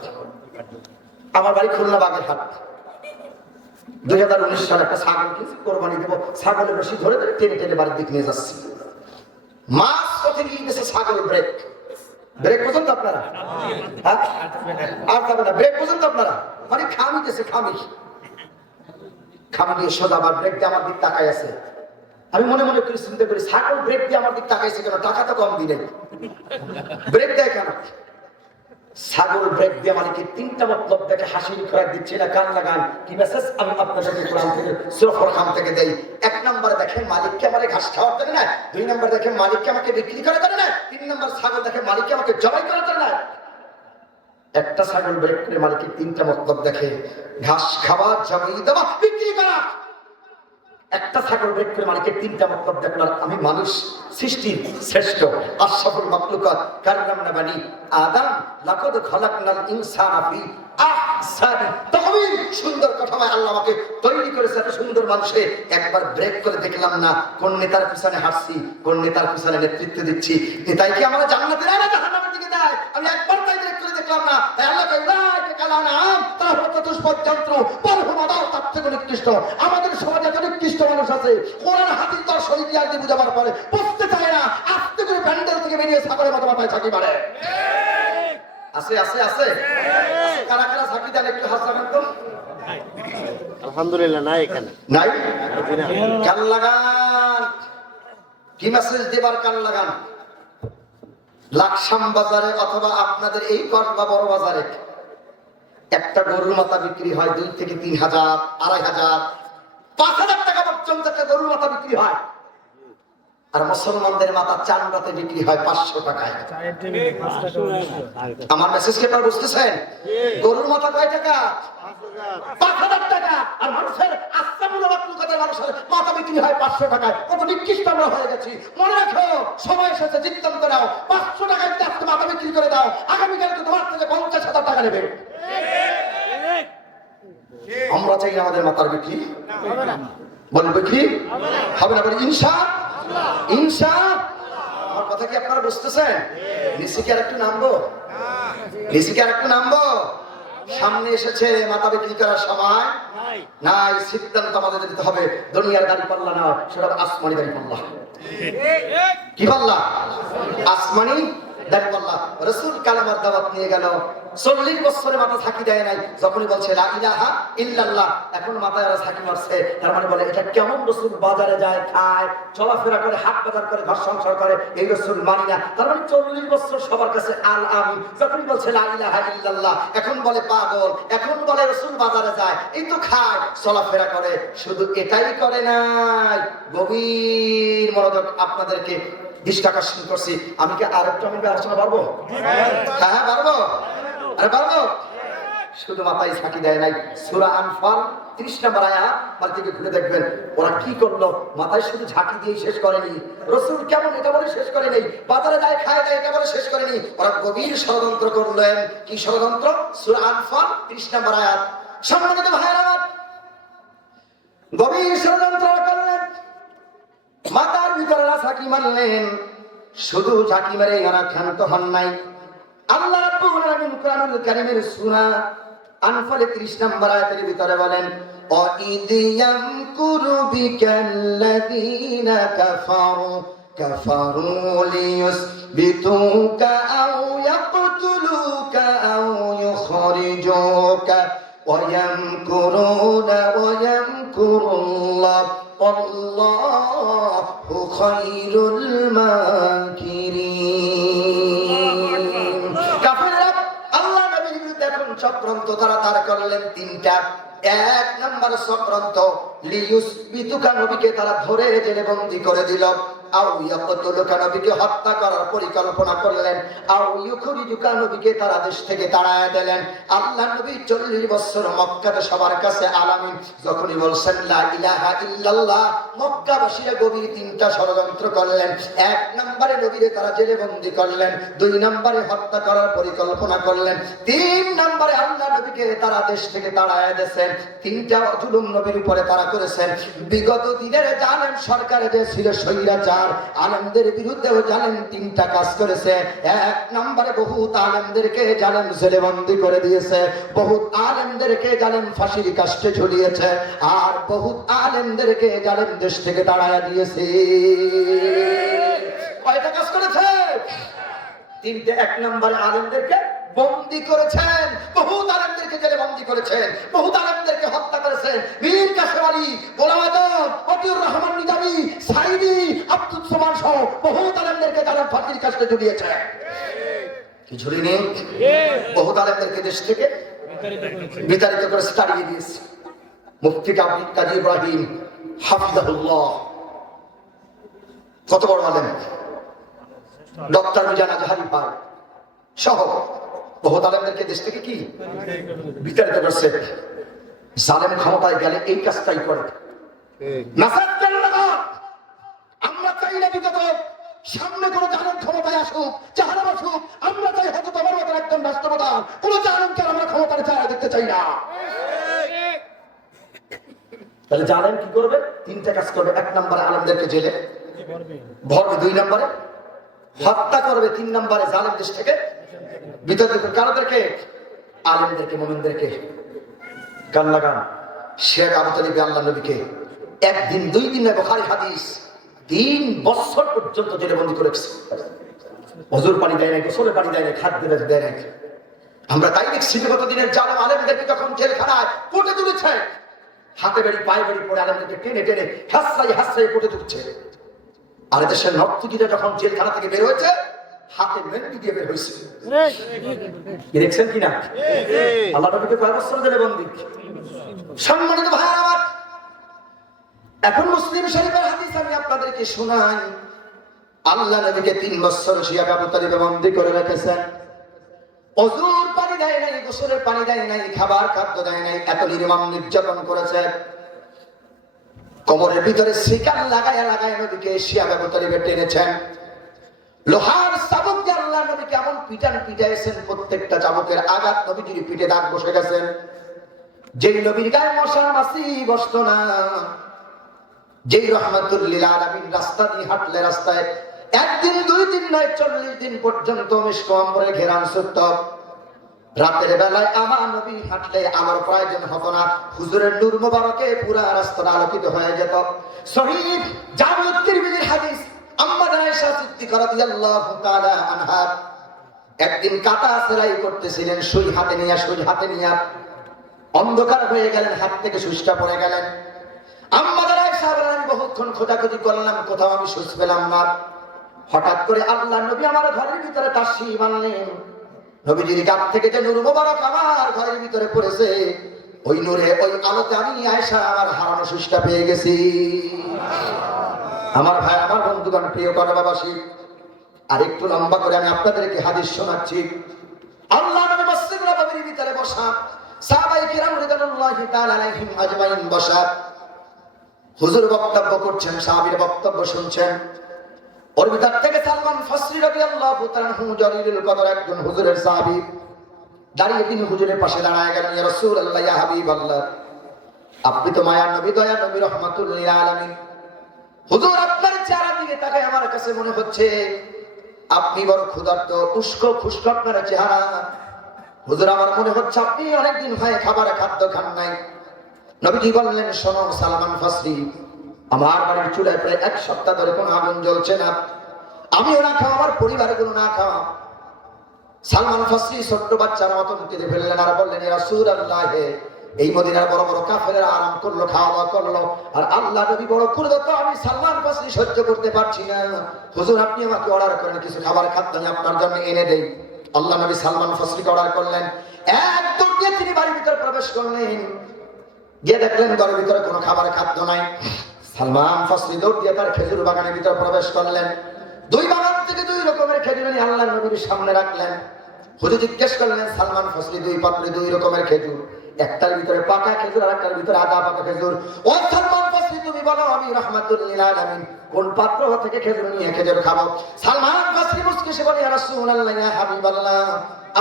আমার বাড়ি খুলনা বাগেরহাট। 2019 সালে একটা ছাগল কিনছি, কোরবানি দেবো, ছাগলের রশি ধরে টেনে টেনে বাড়ির দিকে নিয়ে যাচ্ছি। মাছ পথে গিয়ে গেছে ছাগল, ব্রেক ব্রেক পর্যন্ত আপনারা আর যাবে না, ব্রেক পর্যন্ত আপনারা মানে খামি গেছে, খামি দিয়ে সোজা আবার ব্রেক দিয়ে আমার দিক তাকাই আছে। আমি মনে মনে করে চিন্তা করি ছাগল ব্রেক দিয়ে আমার দিক তাকাইছে কেন? টাকা তো কম দিনে ব্রেক দেয় কেন? ছাগল ব্রেক দিয়ে মালিকের তিনটা মতলব দেখে হাসির খোরাক দিচ্ছে না, কান লাগান। কি মেসেজ আমি আপনাদেরকে কোরআন থেকে সূরা ফুরকান থেকে দেই। 1 নম্বরে দেখেন মালিককে আমারে ঘাস খাওয়ার দেয় না, 2 নম্বরে দেখেন মালিককে আমাকে বিক্রি করে দেয় না, 3 নম্বর ছাগল দেখে মালিককে আমাকে জবাই করে দেয় না। একটা ছাগল ব্রেক করে মালিকের তিনটা মতলব দেখে, ঘাস খাওয়া, জবাই দেওয়া, বিক্রি করা। একটা ছাগল ব্রেক করে মালিকের তিনটা মতলব দেখলাম, আমি মানুষ সৃষ্টির শ্রেষ্ঠ, আশরাফুল মাখলুকাত, কাররামনা বানি আদম, লাকাদ খালাকনাল ইনসানা ফি আহসানি তাকওয়িম। সুন্দর কাঠামোয় আল্লাহ আমাকে তৈরি করেছে, এত সুন্দর মানুষে একবার ব্রেক করে দেখলাম না কোন নেতার পিছনে হাঁটছি, কোন নেতার পিছনে নেতৃত্ব দিচ্ছি, নেতাই কি আমরা জান্নাতে দেয় না জাহান্নামের দিকে দেয়? আমি একবার তাই ব্রেক করে দেখলাম না। তাই আল্লাহ কয় উলাইকা কালানাম, তারা হলো চতুষ্পদ যন্ত্র, বালহুম আদাল, তার থেকে নিকৃষ্ট। আমাদের সমাজে এত নিকৃষ্ট মানুষ আছে, কোরআন হাদিস দর্শন ইতিহাস দিয়ে বুঝাবার পরে বুঝতে চায় না, আস্তে করে প্যান্ডেল থেকে বেরিয়ে ছাগলের মতো মাথায় ছাকি মারে। আছে আছে আছে কারা কারা ছাকি দেন একটু হাত লাগান তো। আলহামদুলিল্লাহ নাই, এখানে নাই। কান লাগান, কি মেসেজ দেবার কান লাগান। লাকসাম বাজারে অথবা আপনাদের এই কসবা বড় বাজারে একটা গরুর মাথা বিক্রি হয় 2 থেকে 3,000, 2,500, 5,000 টাকা পর্যন্ত একটা গরুর মাথা বিক্রি হয়। আর মুসলমানদের মাথা চামড়াতে বিক্রি হয় 500 টাকায়। আমার মেসেজ কি আপনারা বুঝতেছেন? গরুর মাথা কয় টাকা? 5,000 টাকা। আর মানুষের আস্তামূলক লোকেদের মানুষের মাথা বিক্রি হয় 500 টাকায়। কত নিকৃষ্ট আমরা হয়ে গেছি। মনে রাখো, সময় এসেছে, সিদ্ধান্ত নাও। 500 টাকায় আজকে মাথা বিক্রি করে দাও, আগামীকালকে তোমার থেকে 50,000 টাকা নেবে। আমরা চাই না আমাদের মাথার বিক্রি বলে বিক্রি হবে না, বলি ইনশাআল্লাহ। আমার কথা কি আপনারা বুঝতেছেন? নিচে কি আর একটু নামবো? সামনে এসেছে মাথা বিক্রি করার সময় নাই। সিদ্ধান্ত আমাদের দিতে হবে। দুনিয়ার দাড়ি পাল্লা না, সেটা আসমানি দাড়ি পাল্লা। কি পাল্লা? আসমানি দাড়ি পাল্লা। রাসূল কালেমার দাওয়াত নিয়ে গেল, 40 বছরে মাথা ঝাঁকি দেয় নাই। যখনই বলছে লা ইলাহা ইল্লাল্লাহ, এখন মাথায় আর ঝাঁকি মারছে। তার মানে বলে এটা কেমন রাসূল? বাজারে যায়, খায়, চলাফেরা করে, হাট বাজার করে, ঘর সংসার করে, এই রাসূল মানি না। তার মানে 40 বছর সবার কাছে আল আমিন। যখনই বলছে লা ইলাহা ইল্লাল্লাহ, এখন বলে পাগল, এখন বলে রাসূল বাজারে যায়, এই তো খায়, চলাফেরা করে। শুধু এটাই করে নাই, গভীর মনোযোগ আপনাদেরকে দৃষ্টি আকর্ষণ করছি। আমি কি আরেকটু আলোচনা পারবো? হ্যাঁ পারবো। আরে পারবো। শুধু মাথায় ঝাঁকি দেয় নাই। সূরা আনফাল 30 নম্বর আয়াত বাড়ি থেকে ঘুরে দেখবেন ওরা কি করলো। মাথায় শুধু ঝাঁকি দিয়ে শেষ করেনি। রাসূল কেমন এটা বলে শেষ করেনি, বাজারে যায় খায় দেয় এটা বলে শেষ করেনি। ওরা গভীর ষড়যন্ত্র করলেন। কি ষড়যন্ত্র? সূরা আনফাল 30 নম্বর আয়াত। সম্মানিত ভাইরা, গভীর ষড়যন্ত্র করলেন। মাথার ভিতরে ঝাঁকি মারলেন। শুধু ঝাঁকি মেরে ওরা ক্ষান্ত হন নাই। আল্লাহ রাব্বুল আলামিন কোরআনুল কারীমের সূরা আনফাল 30 নম্বর আয়াতের ভিতরে বলেন, ওয়াইদ ইয়ামকুরু বিকাল্লাযীনা কাফারু লিয়ুসবিতুকা আও ইয়াকতুলুকা আও ইউখরিজুকা ওয়া ইয়ামকুরুনা ওয়া ইয়ামকুরুল্লাহ আল্লাহু খায়রুল মাকিরিন। কাফেররা আল্লাহ নবীর বিরুদ্ধে এখন চক্রান্ত তারা করলেন 3টা। 1 নম্বর চক্রান্ত, লিয়ুসবিতুকা, নবীকে তারা ধরে জেলে বন্দী করে দিল। আও ইয়াকতুলুকা, নবীকে হত্যা করার পরিকল্পনা করলেন। আও ইউখরিজুকা, নবীকে তারা দেশ থেকে তাড়ায় দিলেন। আল্লাহ নবী 40 বছর মক্কাতে সবার কাছে আলামিন। যখনই বলছেন লা ইলাহা ইল্লাল্লাহ, মক্কাবাসীরা গভীর 3টা ষড়যন্ত্র করলেন। 1 নম্বরে নবীকে তারা জেলে বন্দী করলেন। 2 নম্বরে হত্যা করার পরিকল্পনা করলেন। 3 নম্বরে আল্লাহ নবীকে তারা দেশ থেকে তাড়ায় দিয়েছেন। 3টা জুলুম নবীর উপরে তারা করেছেন। বিগত দিনের জালেম সরকারে যে ছিল স্বৈরাচার, আলেমদের বিরুদ্ধেও জালেম 3টা কাজ করেছে। 1 নম্বরে বহুত আলেমদেরকে জালেম জেলবন্দি করে দিয়েছে, বহুত আলেমদেরকে জালেম ফাঁসির কাস্টে ঝুলিয়েছে, আর বহুত আলেমদেরকে জালেম দেশ থেকে তাড়ায় দিয়েছে। কয়টা কাজ করেছে? 3টে। 1 নম্বরে আলেমদেরকে বন্দী করেছেন, বহুত আলেমদেরকে জেলে বন্দী করেছেন, বহুত আলেমদেরকে হত্যা করেছেন। মীর কাসেম আলী, গোলাম আজম, মতিউর রহমান নিজামী, সাইদি, আব্দুল সোবহান সহ বহুত আলেমদেরকে জালেম ফাঁসির কাস্টে ঝুলিয়েছে। কি ঝুলিনি? বহুত আলেমদেরকে দেশ থেকে বিতাড়িত করে তাড়িয়ে দিয়েছে। মুফতি কাজী ইব্রাহিম হাফিজাহুল্লাহ কত বড় আলেম, ডক্টর মিজান আজহারি ভাই সহ বহুত আলেমদেরকে দেশ থেকে কি বিতাড়িত করছে। জালেম ক্ষমতায় গেলে এই কাজটাই করে। আমরা চাই না বিগত সামনে কোন জালেম ক্ষমতায় আসুক, যাহারা আসুক, আমরা চাই হয়তো তোমার মতো একজন রাষ্ট্রপ্রধান, কোন জালেমকে আমরা ক্ষমতায় চাই দেখতে চাই না। তাহলে জালেম কি করবে? 3টা কাজ করবে। 1 নম্বরে আলেমদেরকে জেলে ভরবে, 2 নম্বরে হত্যা করবে, 3 নম্বরে জালেম দেশ থেকে বিতাড়িত। কারোদেরকে? আলেমদেরকে, মুমিনদেরকে। গান লাগান। শেখ আবু তালিব আল্লাহ নবীকে 1 দিন 2 দিন না, বুখারী হাদিস, 3 বছর পর্যন্ত জেলে বন্দী করেছে। ওযুর পানি দেয় না, গোসলের পানি দেয় না, খাদ্য দেয় না। আমরা তাই দেখছি বিগত দিনের জালেম আলেমদেরকে যখন জেলখানায় কোটে তুলেছে, হাতে বেড়ি পায়ে বেড়ি পড়ে আলেমদেরকে টেনে টেনে হাসরাই হাসরাই কোটে তুলছে। আর দেশের নর্তকীরা যখন জেলখানা থেকে বের হয়েছে, হাতে মেহেন্দি দিয়ে বের হয়েছে। দেখছেন কিনা? আল্লাহ নবীকে কয় বছর জেলে বন্দী। সম্মানিত ভাই আমার, এখন মুসলিম শরীফের হাদিস আমি আপনাদেরকে শোনাই। আল্লাহ নবীকে 3 বছর শিয়া আবু তালিব বন্দী করে রেখেছেন। ওযুর পানি দেয় নাই, গোসলের পানি দেয় নাই, খাবার খাদ্য দেয় নাই, এত নির্মম নির্যাতন করেছে। কোমরের ভিতরে শিকার লাগায় লাগায় নবীকে শিয়া আবু তালিব টেনেছেন। লোহার চাবুক দিয়ে আল্লাহ নবীকে এমন পিটাইছেন, প্রত্যেকটা চাবুকের আঘাত নবীজির পিঠে দাগ বসে গেছেন। যেই নবীর গায়ে মশার মাছি বসতো না, যেই রহমাতুল লিল আলামিন রাস্তা দিয়ে হাঁটলে রাস্তায় একদিন 2 দিন নয় 40 দিন পর্যন্ত মিশক অম্বরে ঘেরান ছুটত। রাতের বেলায় আমার নবী হাঁটলে আমার প্রয়োজন হতো না, হুজুরের নূর মোবারকে পুরা রাস্তাটা আলোকিত হয়ে যেত। সহিহ জামিউত তিরমিজির হাদিস, আম্মা আয়েশা সিদ্দিকা রাদিয়াল্লাহু তাআলা আনহা একদিন কাটা সেলাই করতেছিলেন, সুই হাতে নিয়ে অন্ধকার হয়ে গেলেন, হাত থেকে সুইটা পড়ে গেলেন। আম্মা আয়েশা বলেন, আমি বহুক্ষণ খোঁজাখুঁজি করলাম, কোথাও আমি সুই পেলাম না। হঠাৎ করে আল্লাহর নবী আমার ঘরের ভিতরে তাশরীফ আনলেন। নবীজির কাছ থেকে যে নূর মোবারক আমার ঘরের ভিতরে পড়েছে, ওই নূরে ওই আলোতে আমি আয়েশা আমার হারানো সুইটা পেয়ে গেছি। আমার ভাই, আমার বন্ধুগণ, প্রিয় করবাবাসী, আর একটু লম্বা করে আমি আপনাদেরকে হাদিস শোনাচ্ছি। আল্লাহ নবী মসজিদ নববীর ভিতরে বসা, সাহাবায়ে কিরাম রাদিয়াল্লাহু তাআলা আলাইহিম আজমাইন বসা, হুজুর বক্তব্য করছেন, সাহাবীর বক্তব্য শুনছেন। ওর ভিতর থেকে সালমান ফারসি রাদিয়াল্লাহু তাআলা জলিলুল কদর একজন হুজুরের সাহাবী দাঁড়িয়ে তিনি হুজুরের পাশে দাঁড়ায় গেলেন। ইয়া রাসূলুল্লাহ, ইয়া হাবিবাল্লাহ, আপনি তো মায়ার নবী, দয়া নবী, রহমাতুল লিল আলামিন। হুজুর, আপনার চেহারা দিকে তাকায় আমার কাছে মনে হচ্ছে আপনি বড় ক্ষুধার্ত, উস্কো খুস্কো আপনার চেহারা। হুজুর, আমার মনে হচ্ছে আপনি অনেকদিন হয় খাদ্য খান নাই। নবীজি বললেন, শোনো সালমান ফারসি, আমার বাড়ির চুলায় প্রায় 1 সপ্তাহ ধরে কোনো আগুন জ্বলছে না, আমিও না খাওয়া, আমার পরিবারের কোনো না খাওয়া। সালমান ফারসি ছোট্ট বাচ্চার মতন কেঁদে ফেললেন আর বললেন, ইয়া রাসূলুল্লাহ, এই মদিনার বড় বড় কাফেররা আরাম করলো, খাওয়া দাওয়া করলো, আর আল্লাহ নবী বড় ক্ষুধার্ত, আমি সালমান ফারসি সহ্য করতে পারছি না। হুজুর, আপনি আমাকে অর্ডার করেন, কিছু খাবার খাদ্য আমি আপনার জন্য এনে দেই। আল্লাহ নবী সালমান ফারসিকে অর্ডার করলেন। এক দৌড় দিয়ে তিনি বাড়ির ভিতরে প্রবেশ করলেন, গিয়ে দেখলেন ঘরের ভিতরে কোনো খাবার খাদ্য নাই। সালমান ফারসি দৌড় দিয়ে তার খেজুর বাগানের ভিতরে প্রবেশ করলেন। 2 বাগান থেকে 2 রকমের খেজুর এনে আল্লাহ নবীর সামনে রাখলেন। হুজুর জিজ্ঞেস করলেন, সালমান ফারসি, 2 পাত্রে 2 রকমের খেজুর, একটার ভিতরে পাকা খেজুর আর একটার ভিতরে আধা পাকা খেজুর। ও সালমান ফারসি, তুমি বলো আমি রহমাতুল লিল আলামিন কোন পাত্র থেকে খেজুর নিয়ে খেজুর খাবো? সালমান ফারসি মুস্কি সে বলে, ইয়া রাসূলুল্লাহ, ইয়া হাবিবাল্লাহ,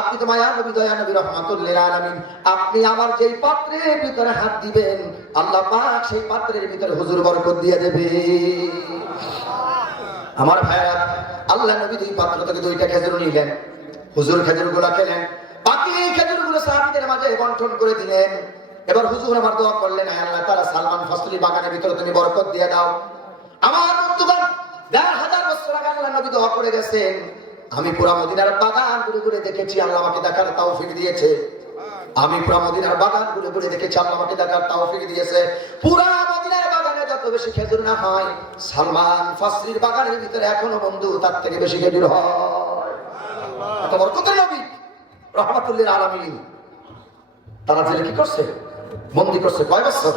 আপনি তো মায়া নবী, দয়া নবী, রহমাতুল লিল আলামিন, আপনি আমার যেই পাত্রের ভিতরে হাত দিবেন আল্লাহ পাক সেই পাত্রের ভিতরে হুজুর বরকত দিয়ে দেবে। আমার ভাইরা, আল্লাহ নবী 2 পাত্র থেকে 2টা খেজুর নিলেন। হুজুর খেজুরগুলো খেলেন, বাকি খেজুরগুলো সাহাবীদের মাঝে বন্টন করে দিলেন। এবার হুজুর আমার দোয়া করলেন, হে আল্লাহ তাআলা সালমান ফারসি বাগানের ভিতরে তুমি বরকত দিয়ে দাও। আমার বন্ধুগণ, 1000 বছর আগে আল্লাহ নবী দোয়া করে গেছেন। আমি পুরা মদিনার বাগান ঘুরে ঘুরে দেখেছি, আল্লাহ আমাকে দেখার তৌফিক দিয়েছে। আমি পুরা মদিনার বাগান ঘুরে ঘুরে দেখেছি, আল্লাহ আমাকে দেখার তৌফিক দিয়েছে। পুরা মদিনার বাগানে যত বেশি খেজুর না হয়, সালমান ফারসির বাগানের ভিতরে এখনো বন্ধু তার থেকে বেশি খেজুর হয়। এত বরকতের নবী রহমাতুল লিল আলামিন, তারা জেলে কি করছে? বন্দী করছে। কয় বছর?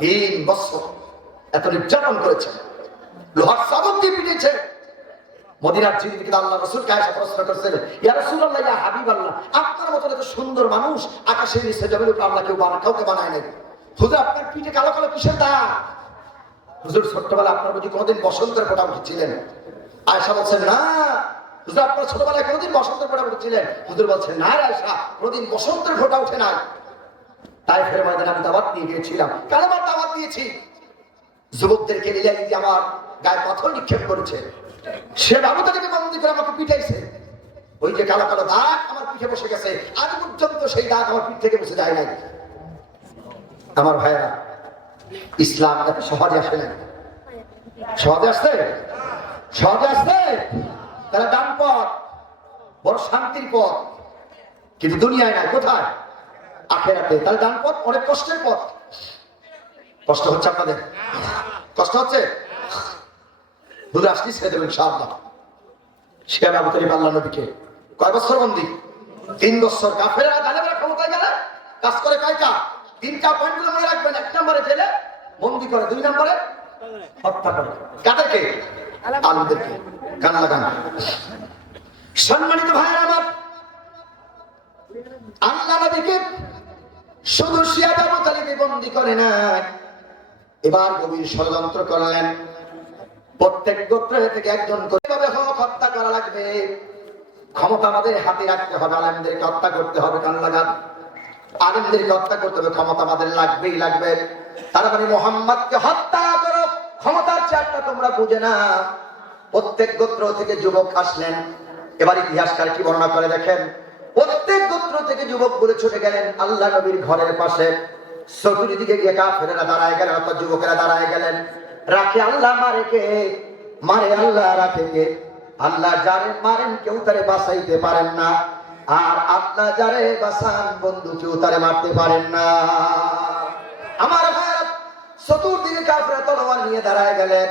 3 বছর এত নির্যাতন করেছে, লোহার চাবুক দিয়ে পিটিয়েছে। মদিনার জিন্দিগিতে আল্লাহ রাসূলকে আয়েশা প্রশ্ন করছেন, ইয়া রাসূলুল্লাহ, ইয়া হাবিবাল্লাহ, আপনার মতো এত সুন্দর মানুষ আকাশের নিচে জমির উপর আল্লাহ কাউকে বানায় নাই। হুজুর, আপনার পিঠে কালো কালো কিসের দাগ? হুজুর, ছোট্টবেলা আপনার বুঝি কোনোদিন বসন্তের ফোঁটা উঠেছিলেন? আয়েশা বলছেন, না। হুজুর, আপনার ছোটবেলায় কোনোদিন বসন্তের ফোঁটা উঠেছিলেন? হুজুর বলছেন, না আয়েশা, কোনোদিন বসন্তের ফোঁটা উঠে নাই। তাইফের ময়দানে আমি দাওয়াত দিয়ে গিয়েছিলাম, কালেমার দাওয়াত দিয়েছি। যুবকদেরকে নিয়ে দিয়ে আমার গায়ে পাথর নিক্ষেপ করেছে। সে বাবু তাদেরকে বন্দী করে আমাকে পিটাইছে। ওই যে কালো কালো দাগ আমার পিঠে বসে গেছে, আজ পর্যন্ত সেই দাগ আমার পিঠ থেকে বসে যায় নাই। আমার ভাইরা, ইসলাম এত সহজে আসে না। সহজে আসছে? সহজে আসছে? তারা ডান পথ, বড় শান্তির পথ, কিন্তু দুনিয়ায় নাই। কোথায়? আখিরাতে। তাহলে ডান পথ অনেক কষ্টের পথ। কষ্ট হচ্ছে আপনাদের? কষ্ট হচ্ছে? হুজুর আসলে ছেড়ে দেবেন ইনশাআল্লাহ। সে আবু তালিব আল্লাহ নবীকে কয় বছর বন্দী? 3 বছর। কাফেররা গালেবের ক্ষমতায় গেলে কাজ করে কয়টা? 3টা পয়েন্টগুলো মনে রাখবেন। 1 নম্বরে জেলে বন্দী করে, 2 নম্বরে হত্যা করে। কাদেরকে? আলেমদেরকে। কান লাগান। সম্মানিত ভাইরা আমার, আল্লাহ নবীকে শুধু শিয়া আবু তালিবে বন্দী করে না, এবার গভীর ষড়যন্ত্র করলেন। প্রত্যেক গোত্র থেকে একজন করে ভাবে হক হত্যা করা লাগবে, ক্ষমতা আমাদের হাতে রাখতে হবে, আলেমদেরকে হত্যা করতে হবে। কান লাগান। আলেমদেরকে হত্যা করতে হবে, ক্ষমতা আমাদের লাগবেই লাগবে। তার মানে মুহাম্মদকে হত্যা করো, ক্ষমতার চারটা তোমরা বুঝে না। প্রত্যেক গোত্র থেকে যুবক আসলেন। এবার ইতিহাসকার কি বর্ণনা করে দেখেন। প্রত্যেক গোত্র থেকে যুবক বলে ছুটে গেলেন আল্লাহ নবীর ঘরের পাশে। চতুর্দিকে গিয়ে কাফেরেরা দাঁড়ায় গেলেন, অর্থাৎ যুবকেরা দাঁড়ায় গেলেন। রাখে আল্লাহ, মারে কে? মারে আল্লাহ, রাখে কে? আল্লাহ যারে মারেন কেউ তারে বাঁচাইতে পারেন না, আর আল্লাহ যারে বাঁচান বন্ধু কেউ তারে মারতে পারেন না। আমার ভাইরা, চতুর্দিকে কাফেররা তলোয়ার নিয়ে দাঁড়ায় গেলেন।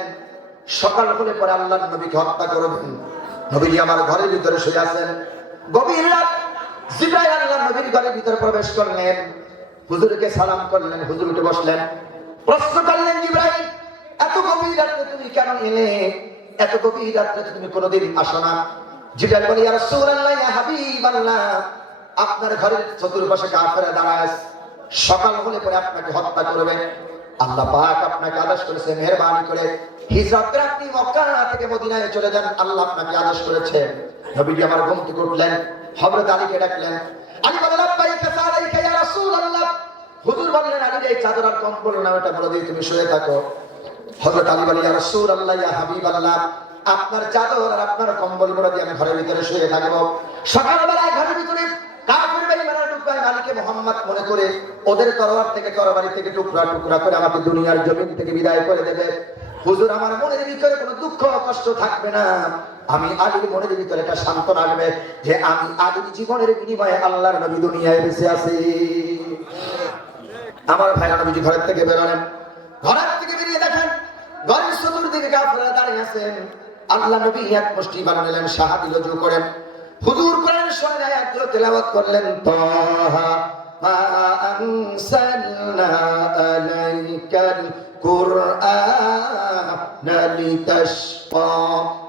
সকাল হলে পরে আল্লাহর নবীকে হত্যা করবেন। নবীজি আমার ঘরের ভিতরে শুয়ে আছেন। গভীর রাত, জিবরাইল আল্লাহর নবীর ঘরের ভিতরে প্রবেশ করলেন। হুজুরকে সালাম করলেন, হুজুর উঠে বসলেন। প্রশ্ন করলেন, জিবরাইল এত গভীর রাতে তুমি কেন এলে? এত গভীর রাতে তুমি কোনোদিন আসো না। জিবরাইল বলে, ইয়া রাসূলুল্লাহ, ইয়া হাবিবাল্লাহ, আপনার ঘরের চতুর্পাশে কাফেররা দাঁড়ায় আছে, সকাল হলে পরে আপনাকে হত্যা করবে। আল্লাহ পাক আপনাকে আদেশ করেছে, মেহেরবানি করে হিজরত করে আপনি মক্কা থেকে মদিনায় চলে যান। আল্লাহ আপনাকে আদেশ করেছে। নবীজি আমার ঘুম থেকে উঠলেন, হযরত আলীকে ডাকলেন। আলী বলে, লাব্বাইকা সালাইকা ইয়া রাসূলুল্লাহ। হুজুর বললেন, আলী এই চাদর আর কম্বল না, ওটা বলে দিয়ে তুমি শুয়ে থাকো। হযরত আলী বলে, ইয়া রাসূলুল্লাহ, ইয়া হাবিবাল্লাহ, আপনার চাদর আর আপনার কম্বল বলে দিয়ে আমি ঘরের ভিতরে শুয়ে থাকবো। সকালবেলায় ঘরের ভিতরে কাফের বেঈমানরা ঢুকবে, মালিকে মুহাম্মদ মনে করে ওদের তরবার থেকে তরবারি থেকে টুকরা টুকরা করে আমাকে দুনিয়ার জমিন থেকে বিদায় করে দেবে। হুজুর আমার মনের ভিতরে কোনো দুঃখ কষ্ট থাকবে না। আমি আলীর মনের ভিতরে একটা সান্ত্বনা আসবে যে আমি আলীর জীবনের বিনিময়ে আল্লাহর নবী দুনিয়ায় বেঁচে আছি। আমার ভাইরা নবীজি ঘরের থেকে বেরোলেন। ঘরের থেকে বেরিয়ে দেখেন ঘরের চতুর্দিকে কাফেররা দাঁড়িয়ে আছেন। আল্লাহ নবী এক মুষ্টি বানালেন, শাহাদি রজু করেন। হুজুর কোরআনের সঙ্গে আয়াতগুলো তেলাওয়াত করলেন। তাহা মা আনসালনা আলাইকাল কুরআনা লিতাশকা,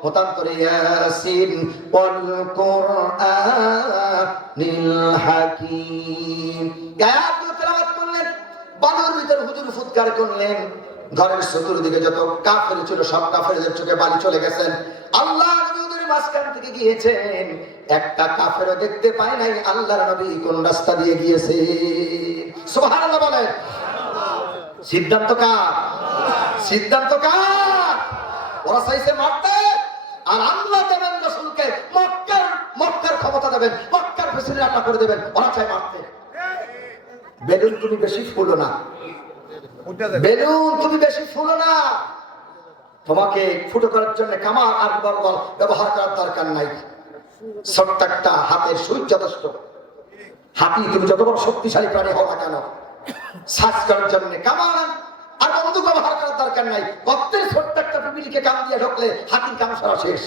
মতান্তরে ইয়াসিন ওয়াল কুরআনিল হাকীম। আয়াতগুলো তেলাওয়াত করলেন। বালুর ভিতরে হুজুর ফুৎকার করলেন। ঘরের চতুর্দিকে যত কাফের ছিল সব কাফেরদের চোখে বালি চলে গেছেন। আল্লাহ নবী ওদের মাঝখান থেকে গিয়েছেন, একটা কাফেরও দেখতে পায় নাই আল্লাহর নবী কোন রাস্তা দিয়ে গিয়েছে। সুবহানাল্লাহ বলেন। সিদ্ধান্ত কার? সিদ্ধান্ত কার? ওরা চাইছে মারতে, আর আল্লাহ দেবেন রাসূলকে মক্কার ক্ষমতা দেবেন, মক্কার প্রেসিডেন্ট আটা করে দেবেন। ওরা চায় মারতে। বেলুন তুমি বেশি ফুলো না, বেলুন তুমি বেশি ফুলো না। তোমাকে ফুটো করার জন্য কামান আর বল ব্যবহার করার দরকার নাই। ছোট্ট একটা হাতের সুই যথেষ্ট। হাতি তুমি যত বড় শক্তিশালী প্রাণী হও না কেন, সাজ করার জন্য কামান আর বন্দুক ব্যবহার করার দরকার নাই। গর্তের ছোট্ট একটা পিপিলিকে কাম দিয়ে ঢোকলে হাতির কাম সারা শেষ।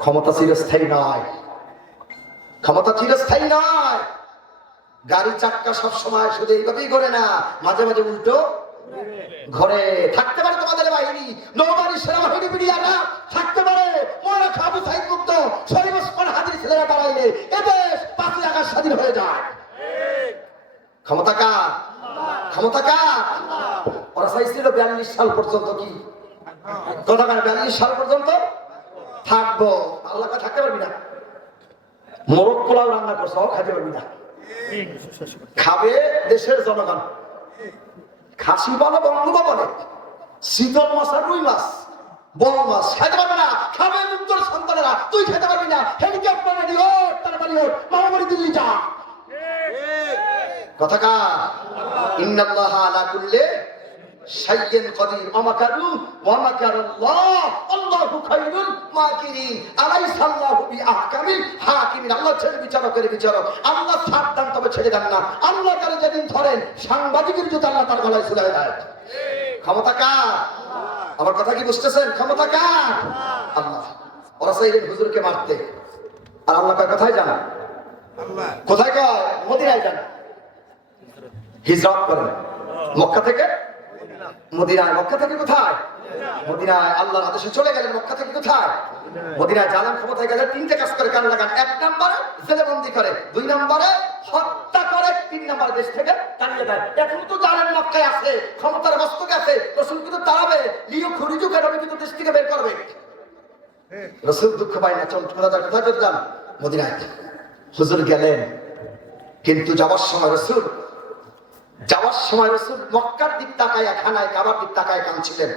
ক্ষমতা চিরস্থায়ী নয়, ক্ষমতা চিরস্থায়ী নয়। গাড়ি চাক্কা সবসময় শুধু এইভাবেই ঘোরে না, মাঝে মাঝে উল্টো ঘরে। থাকতে পারে তোমাদের বাহিনী, নৌবাহিনী, সেনাবাহিনী, বিডিআররা থাকতে পারে। মনে রাখো, আবু সাইদ মুক্ত, শরীফ ওসমান হাজির ছেলেরা দাঁড়াইলে এদেশ 5 আগস্ট স্বাধীন হয়ে যায়। ক্ষমতা কার? ক্ষমতা কার? ওরা চাইছিল 42 সাল পর্যন্ত, কি কথা কার 42 সাল পর্যন্ত থাকবো। আল্লাহ থাকতে পারবি না। মোরগ পোলাও রান্না করছো, খাইতে পারবি না। খাবে দেশের জনগণ। খাসি বলো, বঙ্গ বলে, শীতল মাছ আর রুই মাছ, বড় মাছ খাইতে পারবে না। খাবে উত্তর সন্তানেরা, তুই খেতে পারবি না। হেলিকপ্টার রেডি হোক, তাড়াতাড়ি হোক, মামাবাড়ি দিল্লি যা। কথা কার? ইন্নাল্লাহা আলা কুল্লি শাইইন কাদির। আমাকারু ওয়া মাকারাল্লাহ আল্লাহু খায়রুল মাকিরিন। আলাইসাল্লাহু বিআহকামিল হাকিমিন। আল্লাহ ছেড়ে বিচারকের বিচারক। আল্লাহ ছাড় দেন তবে ছেড়ে দেন না। আল্লাহ কারে যেদিন ধরেন সাংবাদিকের জুতা আল্লাহ তার গলায় ঝুলিয়ে দেয়। ক্ষমতা কার? আমার কথা কি বুঝতেছেন? ক্ষমতা কার? আল্লাহ। ওরা চাইলেন হুজুরকে মারতে, আর আল্লাহ কয় কোথায় যান? কোথায় কয়? মদিনায় যান। হিজরত করেন মক্কা থেকে মদিনায়। মক্কা থেকে কোথায়? মদিনায়। আল্লাহর আদেশে চলে গেলেন। মক্কা থেকে কোথায়? মদিনায়। জালেম ক্ষমতায় গেলে তিনটে কাজ করে, কান লাগান। 1 নম্বরে জেলবন্দি করে, 2 নম্বরে হত্যা করে, 3 নম্বরে দেশ থেকে তাড়িয়ে দেয়। এখন তো জালেম মক্কায় আছে, ক্ষমতার মস্তকে আছে, রাসূল কিন্তু তাড়াবে, লিও খুরিজু করবে, কিন্তু দেশ থেকে বের করবে। রাসূল দুঃখ পায় না, চল কোথায় যান? মদিনায়। হুজুর গেলেন, কিন্তু যাওয়ার সময় রাসূল মক্কার দিক তাকায়া খানায় কাবার দিক তাকায় কাঁদছিলেন।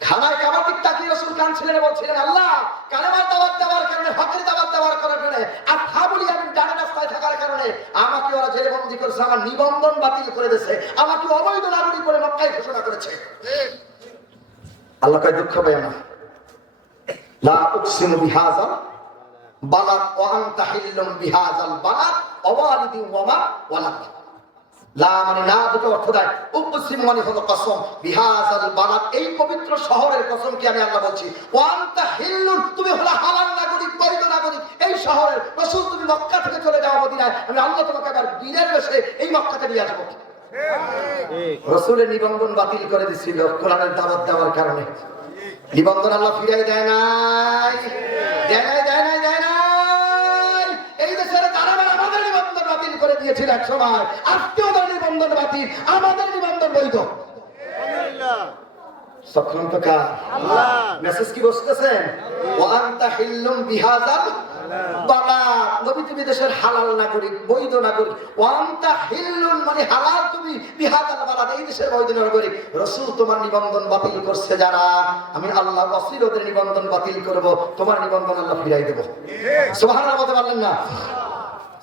খানায় কাবার দিক তাকিয়ে রাসূল কাঁদছিলেন, বলছিলেন আল্লাহ, কালেমার দাওয়াত দেওয়ার কারণে, হকের দাওয়াত দেওয়ার কারণে, আর হাবুলি আমি ডানে রাস্তায় থাকার কারণে আমাকে ওরা জেলে বন্দী করেছে, আমার নিবন্ধন বাতিল করে দিয়েছে, আমাকে অবৈধ নাগরিক করে মক্কায় ঘোষণা করেছে। আল্লাহ কয় দুঃখ পায় না, লা উকসিমু বিহাযাল বালাদ ওয়া আনতা হিল্লুম বিহাযাল বালাদ ওয়ালিদি ওয়া মা ওয়ালাদ। লা মানে না দুটো অর্থ দেয়। উকসিম মানে হলো কসম, বিহাযাল বালাদ এই পবিত্র শহরের কসম কি আমি আল্লাহ বলছি। ওয়া আনতা হিল্লুন তুমি হলো হালাল নাগরিক, বৈধ নাগরিক এই শহরের। রাসূল তুমি মক্কা থেকে চলে যাও মদিনায়, আমি আল্লাহ তোমাকে আবার বীরের বেশে এই মক্কাতে নিয়ে আসবো। রাসূলের নিবন্ধন বাতিল করে দিয়েছিল কোরআনের দাওয়াত দেওয়ার কারণে। নিবন্ধন আল্লাহ ফিরিয়ে দেয় নাই, এই দেশের যারা আমাদের নিবন্ধন বাতিল করে দিয়েছিল এক সময়, আজকে ওদের নিবন্ধন বাতিল, আমাদের নিবন্ধন বৈধ। সক্ষমতাকার আল্লাহ। মেসেজ কি বুঝতেছেন? ওয়া আনতা হিল্লুম বিহাযাল বালাদ, নবী তুমি দেশের হালাল নাগরিক, বৈধ নাগরিক। ওয়া আনতা হিল্লুন মানে হালাল তুমি, বিহাযাল বালাদ এই দেশের বৈধ নাগরিক। রাসূল তোমার নিবন্ধন বাতিল করছে যারা, আমি আল্লাহ ওসিলতের নিবন্ধন বাতিল করব, তোমার নিবন্ধন আল্লাহ ফিরাই দেব। সুবহানাল্লাহ বলতে পারলেন না?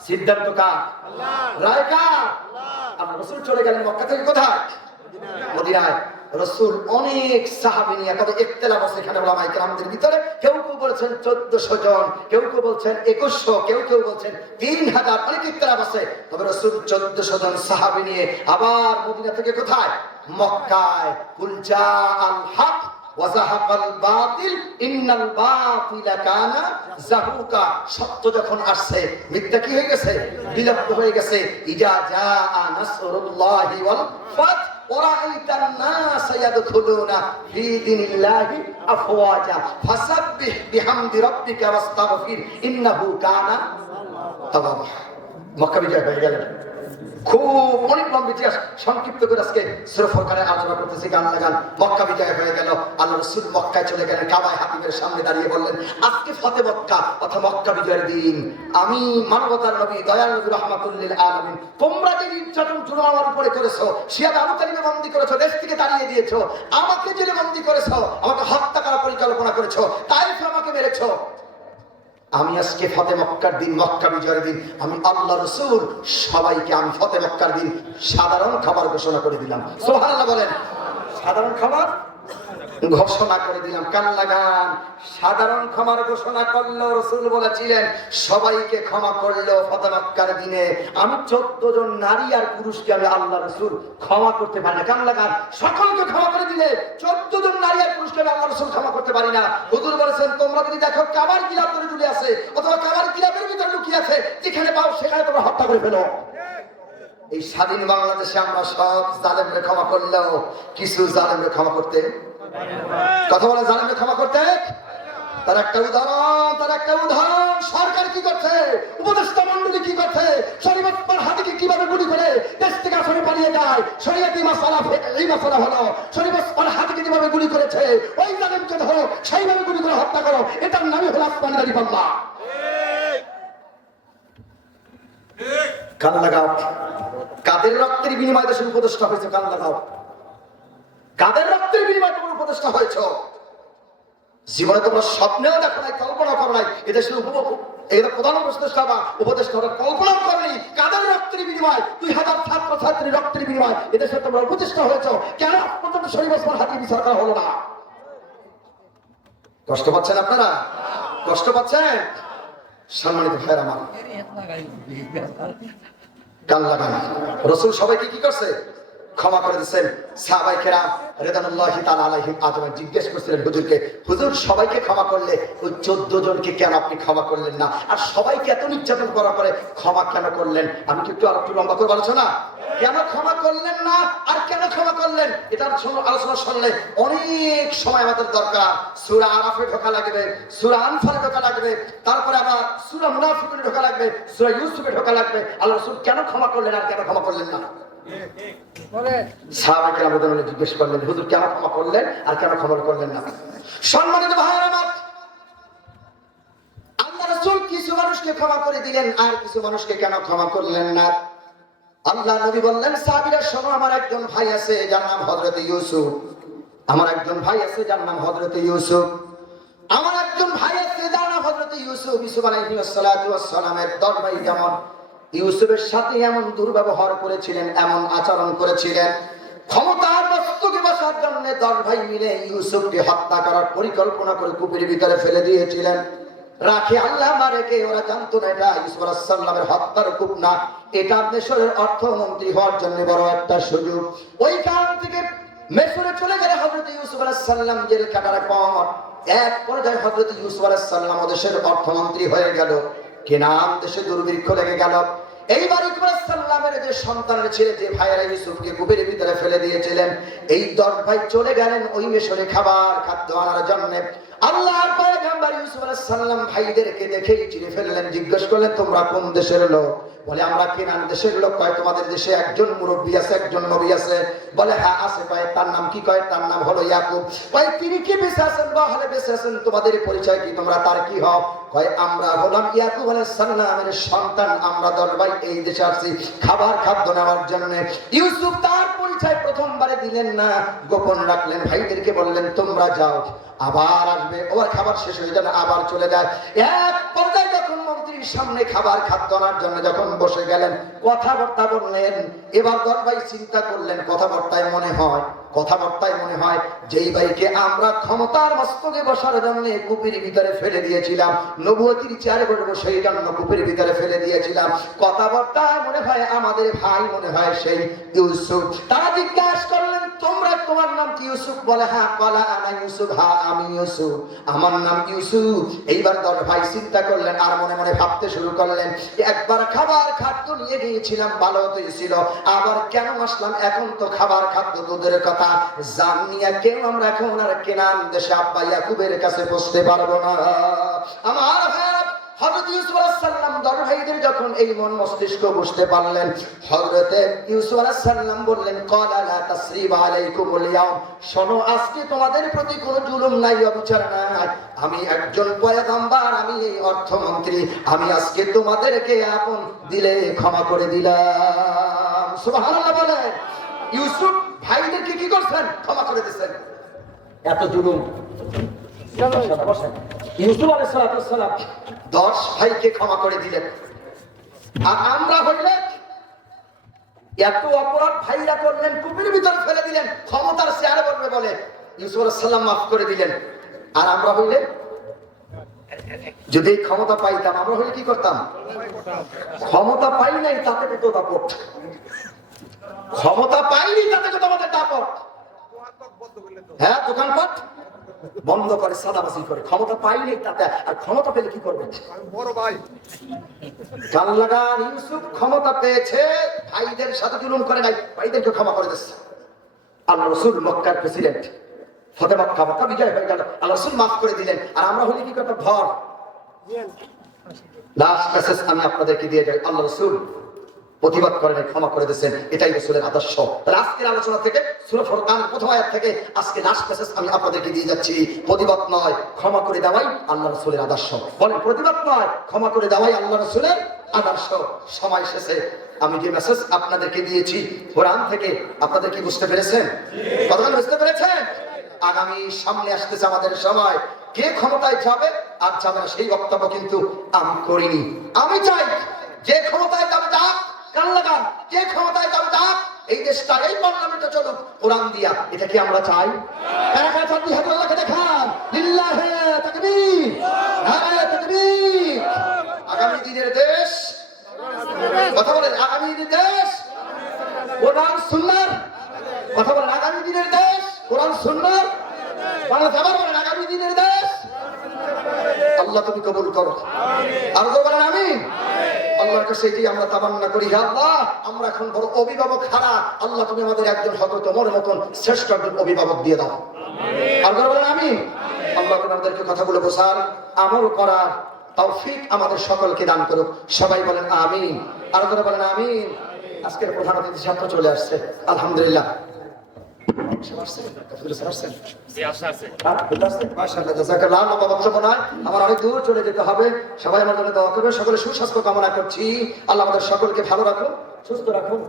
সিদ্ধান্ত কার? আল্লাহ। রায় কার? আল্লাহ। রাসূল চলে গেলেন মক্কা থেকে কোথায়? মদিনায়। রাসূল অনেক সাহাবী নিয়ে, কত ইখতিলাফ আছে এখানে উলামায়ে কেরামদের ভিতরে। কেউ কেউ বলেছেন 1400 জন, কেউ কেউ বলছেন 2100, কেউ কেউ বলছেন 3000, অনেক ইখতিলাফ আছে। তবে রাসূল 1400 জন সাহাবী নিয়ে আবার মদিনা থেকে কোথায়? মক্কায়। কুল জাআল হক ওয়া যাহাকাল বাতিল ইন্নাল বাতিলা কানা যাহুকা। সত্য যখন আসছে, মিথ্যা কি হয়ে গেছে? বিলুপ্ত হয়ে গেছে। ইজা জাআ নাসরুল্লাহি ওয়াল ফাত ওয়ারাআইতান নাস ইয়াদখুলুনা ফি দীনিল্লাহি আফওয়াজা ফাসাব্বিহ বিহামদি রাব্বিকা ওয়াস্তাগফির ইন্নাহু কানা তাওয়াবা। মক্কা বিজয় হয়ে গেল। খুব অনেক লম্বা ইতিহাস, সংক্ষিপ্ত করে আজকে সূরা ফুরকানের আলোচনা করতেছি। গান লাগান। মক্কা বিজয় হয়ে গেল। আল্লাহ রাসূল মক্কায় চলে গেলেন, কাবায় হাতিমের সামনে দাঁড়িয়ে বললেন, আজকে ফতে মক্কা অথবা মক্কা বিজয়ের দিন। আমি মানবতার নবী, দয়াল নবী, রাহমাতুল লিল আলামিন, তোমরা যে নির্যাতন জুলুম আমার উপরে করেছো, শিয়া আবু তালিবে বন্দী করেছো, দেশ থেকে তাড়িয়ে দিয়েছো, আমাকে জেলে বন্দী করেছো, আমাকে হত্যা করার পরিকল্পনা করেছো, তাইফে আমাকে মেরেছো। আমি আজকে ফতে মক্কার দিন, মক্কা বিজয়ের দিন, আমি আল্লাহ রাসূল সবাইকে আমি ফতে মক্কার দিন সাধারণ খাবার ঘোষণা করে দিলাম। সুবহানাল্লাহ বলেন। সাধারণ খাবার ঘোষণা করে দিলাম। কান লাগান। সাধারণ ক্ষমার ঘোষণা করলো। রাসূল বলেছিলেন সবাইকে ক্ষমা করলো ফতে মক্কার দিনে। আমি 14 জন নারী আর পুরুষকে আমি আল্লাহ রাসূল ক্ষমা করতে পারি না। কান লাগান। সকলকে ক্ষমা করে দিলে 14 জন নারী আর পুরুষকে আমি আল্লাহ রাসূল ক্ষমা করতে পারি না। হুজুর বলেছেন তোমরা যদি দেখো কাবার গিলাফ ধরে ঝুলে আছে অথবা কাবার গিলাফের ভিতরে লুকিয়ে আছে, যেখানে পাও সেখানে তোমরা হত্যা করে ফেলো। এই স্বাধীন বাংলাদেশে আমরা সব জালেমকে ক্ষমা করলেও কিছু জালেমকে ক্ষমা করতে, কথা বলে জালেমকে ক্ষমা করতে, তার একটা উদাহরণ সরকার কি করছে, উপদেষ্টা মণ্ডলী কি করছে, শরীয়তের হাতিকে কিভাবে গুলি করে দেশ থেকে আসলে পালিয়ে যায়। শরীয়তি মাসালা, এই মাসালা হলো শরীয়তের হাতিকে কিভাবে গুলি করেছে, ওই জালেমকে ধরো, সেইভাবে গুলি করে হত্যা করো। এটার নামই হলো আসমানি দাঁড়িপাল্লা। কান লাগাও। কাদের রক্তের বিনিময়ে দেশের উপদেষ্টা হয়েছে? কান লাগাও। কাদের রক্তের বিনিময়ে তোমার উপদেষ্টা হয়েছ? জীবনে তোমরা স্বপ্নেও দেখো নাই, কল্পনা করো নাই এদেশের এদের প্রধান উপদেষ্টা বা উপদেষ্টা কল্পনা করেনি। কাদের রক্তের বিনিময়? 2000 ছাত্রছাত্রীর রক্তের বিনিময় এদেশে তোমরা উপদেষ্টা হয়েছ। কেন পর্যন্ত শরীফ ওসমান হাদি বিচার করা হলো না? কষ্ট পাচ্ছেন আপনারা? কষ্ট পাচ্ছেন? সম্মানিত ভাইয়ের আমার, কান লাগান। রাসূল সবাইকে কি করছে? ক্ষমা করে দিয়েছেন। সাহাবায়ে কেরাম রিদওয়ানুল্লাহি তাআলা আলাইহিম আজমান জিজ্ঞেস করছিলেন হুজুরকে, হুজুর সবাইকে ক্ষমা করলে ওই 14 জনকে কেন আপনি ক্ষমা করলেন না? আর সবাইকে এত নির্যাতন করার পরে ক্ষমা কেন করলেন? আমি কি একটু আরেকটু লম্বা করে আলোচনা, কেন ক্ষমা করলেন না আর কেন ক্ষমা করলেন, এটার আলোচনা শুনলে অনেক সময় আমাদের দরকার। সূরা আরাফে ঢোকা লাগবে, সূরা আনফালে ঢোকা লাগবে, তারপরে আবার সূরা মুনাফিকুনে ঢোকা লাগবে, সূরা ইউসুফে ঢোকা লাগবে। আল্লাহ রাসূল কেন ক্ষমা করলেন আর কেন ক্ষমা করলেন না? সাহাবায়ে কেরাম রাদিয়াল্লাহু জিজ্ঞেস করলেন, হুজুর কেন ক্ষমা করলেন আর কেন ক্ষমা করলেন না? সম্মানিত ভাইরা আমার, আল্লাহ রাসূল কিছু মানুষকে ক্ষমা করে দিলেন আর কিছু মানুষকে কেন ক্ষমা করলেন না? আল্লাহ নবী বললেন, সাহাবীরা শোনো, আমার একজন ভাই আছে যার নাম হযরত ইউসুফ। আমার একজন ভাই আছে যার নাম হযরত ইউসুফ। আমার একজন ভাই আছে যার নাম হযরত ইউসুফ। ইউসুফ আলাইহিস সালাতু ওয়াস সালামের 10 ভাই যেমন ইউসুফের সাথে এমন দুর্ব্যবহার করেছিলেন, এমন আচরণ করেছিলেন, ক্ষমতার মস্তকে বসার জন্য 10 ভাই মিলে ইউসুফকে হত্যা করার পরিকল্পনা করে কূপের ভিতরে ফেলে দিয়েছিলেন। রাখে আল্লাহ মারেকে, ওরা জানতো না এটা ইউসুফ আলাইহিস সালামের হত্যার কূপ না, এটা মিশরের অর্থমন্ত্রী হওয়ার জন্য বড় একটা সুযোগ। ওই কারণ থেকে মিশরে চলে গেলে হযরত ইউসুফ আলাইহিস সালাম জেল কাটার পর এক পর্যায়ে হযরত ইউসুফ আলাইহিস সালাম দেশের অর্থমন্ত্রী হয়ে গেল। কেনান দেশে দুর্ভিক্ষ লেগে গেল। এইবার ইউসুফ আলাইহিস সালামের যে সন্তানের ছেলে, যে ভাইয়েরা ইউসুফকে কূপের ভিতরে ফেলে দিয়েছিলেন, এই 10 ভাই চলে গেলেন ওই মিশরে খাবার খাদ্য আনার জন্য। আল্লাহর পয়গম্বর ইউসুফ আলাইহিস সালাম ভাইদেরকে দেখেই চিনে ফেললেন। জিজ্ঞেস করলেন, তোমরা কোন দেশের লোক? বলে, আমরা কেনান দেশের লোক। কয়, তোমাদের দেশে একজন মুরব্বী আছে, একজন নবী আছে? বলে, হ্যাঁ আছে। কয়, তার নাম কি? কয়, তার নাম হলো ইয়াকুব। কয়, তিনি কি বেঁচে আছেন? বলে, বেঁচে আছেন। তোমাদের পরিচয় কি? তোমরা তার কি হও? কয়, আমরা হলাম ইয়াকুব আলাইহিস সালামের সন্তান, আমরা 10 ভাই এই দেশে আসছি খাবার খাদ্য নেওয়ার জন্য। ইউসুফ তার পরিচয় প্রথমবারে দিলেন না, গোপন রাখলেন। ভাইদেরকে বললেন, তোমরা যাও, আবার আসবে। ওর খাবার শেষ হয়ে যাবে, আবার চলে যায়। এক পর্যায়ে যখন মন্ত্রীর সামনে খাবার খাদ্য আনার জন্য যখন বসে গেলেন, কথাবার্তা বললেন। এবার 10 ভাই চিন্তা করলেন, কথাবার্তায় মনে হয় যেই ভাইকে আমরা ক্ষমতার মস্তকে বসার জন্য কূপের ভিতরে ফেলে দিয়েছিলাম, নবুয়তির চেয়ারে বসবো সেই জন্য কূপের ভিতরে ফেলে দিয়েছিলাম, কথাবার্তায় মনে হয় আমাদের ভাই, মনে হয় সেই ইউসুফ। তারা জিজ্ঞাসা করলেন, তোমার নাম কি? ইউসুফ। বলে, হ্যাঁ। বলা, আনা ইউসুফ। হ্যাঁ, আমি ইউসুফ, আমার নাম ইউসুফ। এইবার 10 ভাই চিন্তা করলেন আর মনে মনে ভাবতে শুরু করলেন, একবার খাবার খাদ্য নিয়ে গিয়েছিলাম, ভালো হয়েছিল, আবার কেন আসলাম? এখন তো খাবার খাদ্য দূরের কথা, জান নিয়ে কেউ আমরা এখন আর কেনান দেশে আব্বা ইয়াকুবের কাছে বসতে পারবো না। আমার ভাই হযরত ইউসুফ আলাইহিস সালাম 10 ভাইদের যখন এই মন মস্তিষ্ক বুঝতে পারলেন, হযরত ইউসুফ আলাইহিস সালাম বললেন, ক্বালা লা তাসরিবা আলাইকুমুল ইয়াউম, শোনো, আজকে তোমাদের প্রতি কোনো জুলুম নাই, অবিচার নাই। আমি একজন পয়গম্বর, আমি এই অর্থমন্ত্রী, আমি আজকে তোমাদেরকে আপন দিলে ক্ষমা করে দিলাম। সুবহানাল্লাহ বলেন। ইউসুফ ভাইদেরকে কি করছেন? ক্ষমা করে দিয়েছেন। এত জুলুম ইউসুফ আলাইহিস সালাম 10 ভাইকে ক্ষমা করে দিলেন। আর আমরা হইলে এত অপরাধ ভাইরা করলেন, কূপের ভিতরে ফেলে দিলেন, ক্ষমতার চেয়ারে বলবে বলে ইউসুফ আলাইহিস সালাম মাফ করে দিলেন। আর আমরা হইলে যদি ক্ষমতা পাইতাম, আমরা হইলে কি করতাম? ক্ষমতা পাই নাই তাতে কত দাপট, ক্ষমতা পাইনি তাতে কত আমাদের দাপট। হ্যাঁ, দোকানপাট বন্ধ করে সাদাবাজি করে, ক্ষমতা পাইনি তাতে। আর ক্ষমতা পেলে কি করবে? বড় ভাই গান লাগান। ইউসুফ ক্ষমতা পেয়েছে, ভাইদের সাথে জুলুম করে নাই, ভাইদেরকে ক্ষমা করে দিচ্ছে। আল্লাহ রাসূল মক্কার প্রেসিডেন্ট, ফতে মক্কা বিজয় হয়ে গেল, আল্লাহ রাসূল মাফ করে দিলেন। আর আমরা হলি কি করতাম? ভর। লাস্ট মেসেজ আমি আপনাদেরকে দিয়ে যাই, আল্লাহ রাসূল প্রতিবাদ করেন, ক্ষমা করে দিয়েছেন, এটাই রাসূলের আদর্শ। আজকের আলোচনা থেকে সূরা ফুরকানের প্রথম আয়াত থেকে আজকে লাস্ট মেসেজ আমি আপনাদেরকে দিয়ে যাচ্ছি, প্রতিবাদ নয় ক্ষমা করে দেওয়াই আল্লাহ রাসূলের আদর্শ। বলেন, প্রতিবাদ নয় ক্ষমা করে দেওয়াই আল্লাহ রাসূলের আদর্শ। সময় শেষে আমি যে মেসেজ আপনাদেরকে দিয়েছি কোরআন থেকে, আপনাদের কি বুঝতে পেরেছেন? কতক্ষণ বুঝতে পেরেছেন? আগামী সামনে আসতেছে আমাদের সময়, কে ক্ষমতায় যাবে আর যাবে না সেই বক্তব্য কিন্তু আমি করিনি। আমি চাই যে ক্ষমতায় যাবে যাক, কান লাগান, যে ক্ষমতায় যাবে যাক, এই দেশটা, এই পার্লামেন্টে চলুক কোরআন দিয়া। এটা কি আমরা চাই? আল্লাহকে দেখান, লিল্লাহি তাকবীর, নারায়ে তাকবীর। আগামী দিনের দেশ, কথা বলেন, আগামী দিনের দেশ কোরআন সুন্নাহর আল্লাহ তুমি কবুল করো। আর তো বলেন আমিন। আল্লাহর কাছে এটি আমরা তামান্না করি, হে আল্লাহ আমরা এখন বড় অভিভাবক হারা, আল্লাহ তুমি আমাদের একজন হযরত ওমরের মতন শ্রেষ্ঠ একজন অভিভাবক দিয়ে দাও। আর তো বলেন আমিন। আল্লাহ তোমাদেরকে কথাগুলো বোঝার, আমল করার তৌফিক আমাদের সকলকে দান করুক। সবাই বলেন আমিন। আর তো বলেন আমিন। আজকের প্রধান অতিথি ছাত্র চলে আসছে, আলহামদুলিল্লাহ। আমার অনেক দূর চলে যেতে হবে, সবাই আমার জন্য দোয়া করবে। সকলে সুস্বাস্থ্য কামনা করছি। আল্লাহ আমাদের সকলকে ভালো রাখুন, সুস্থ রাখুন।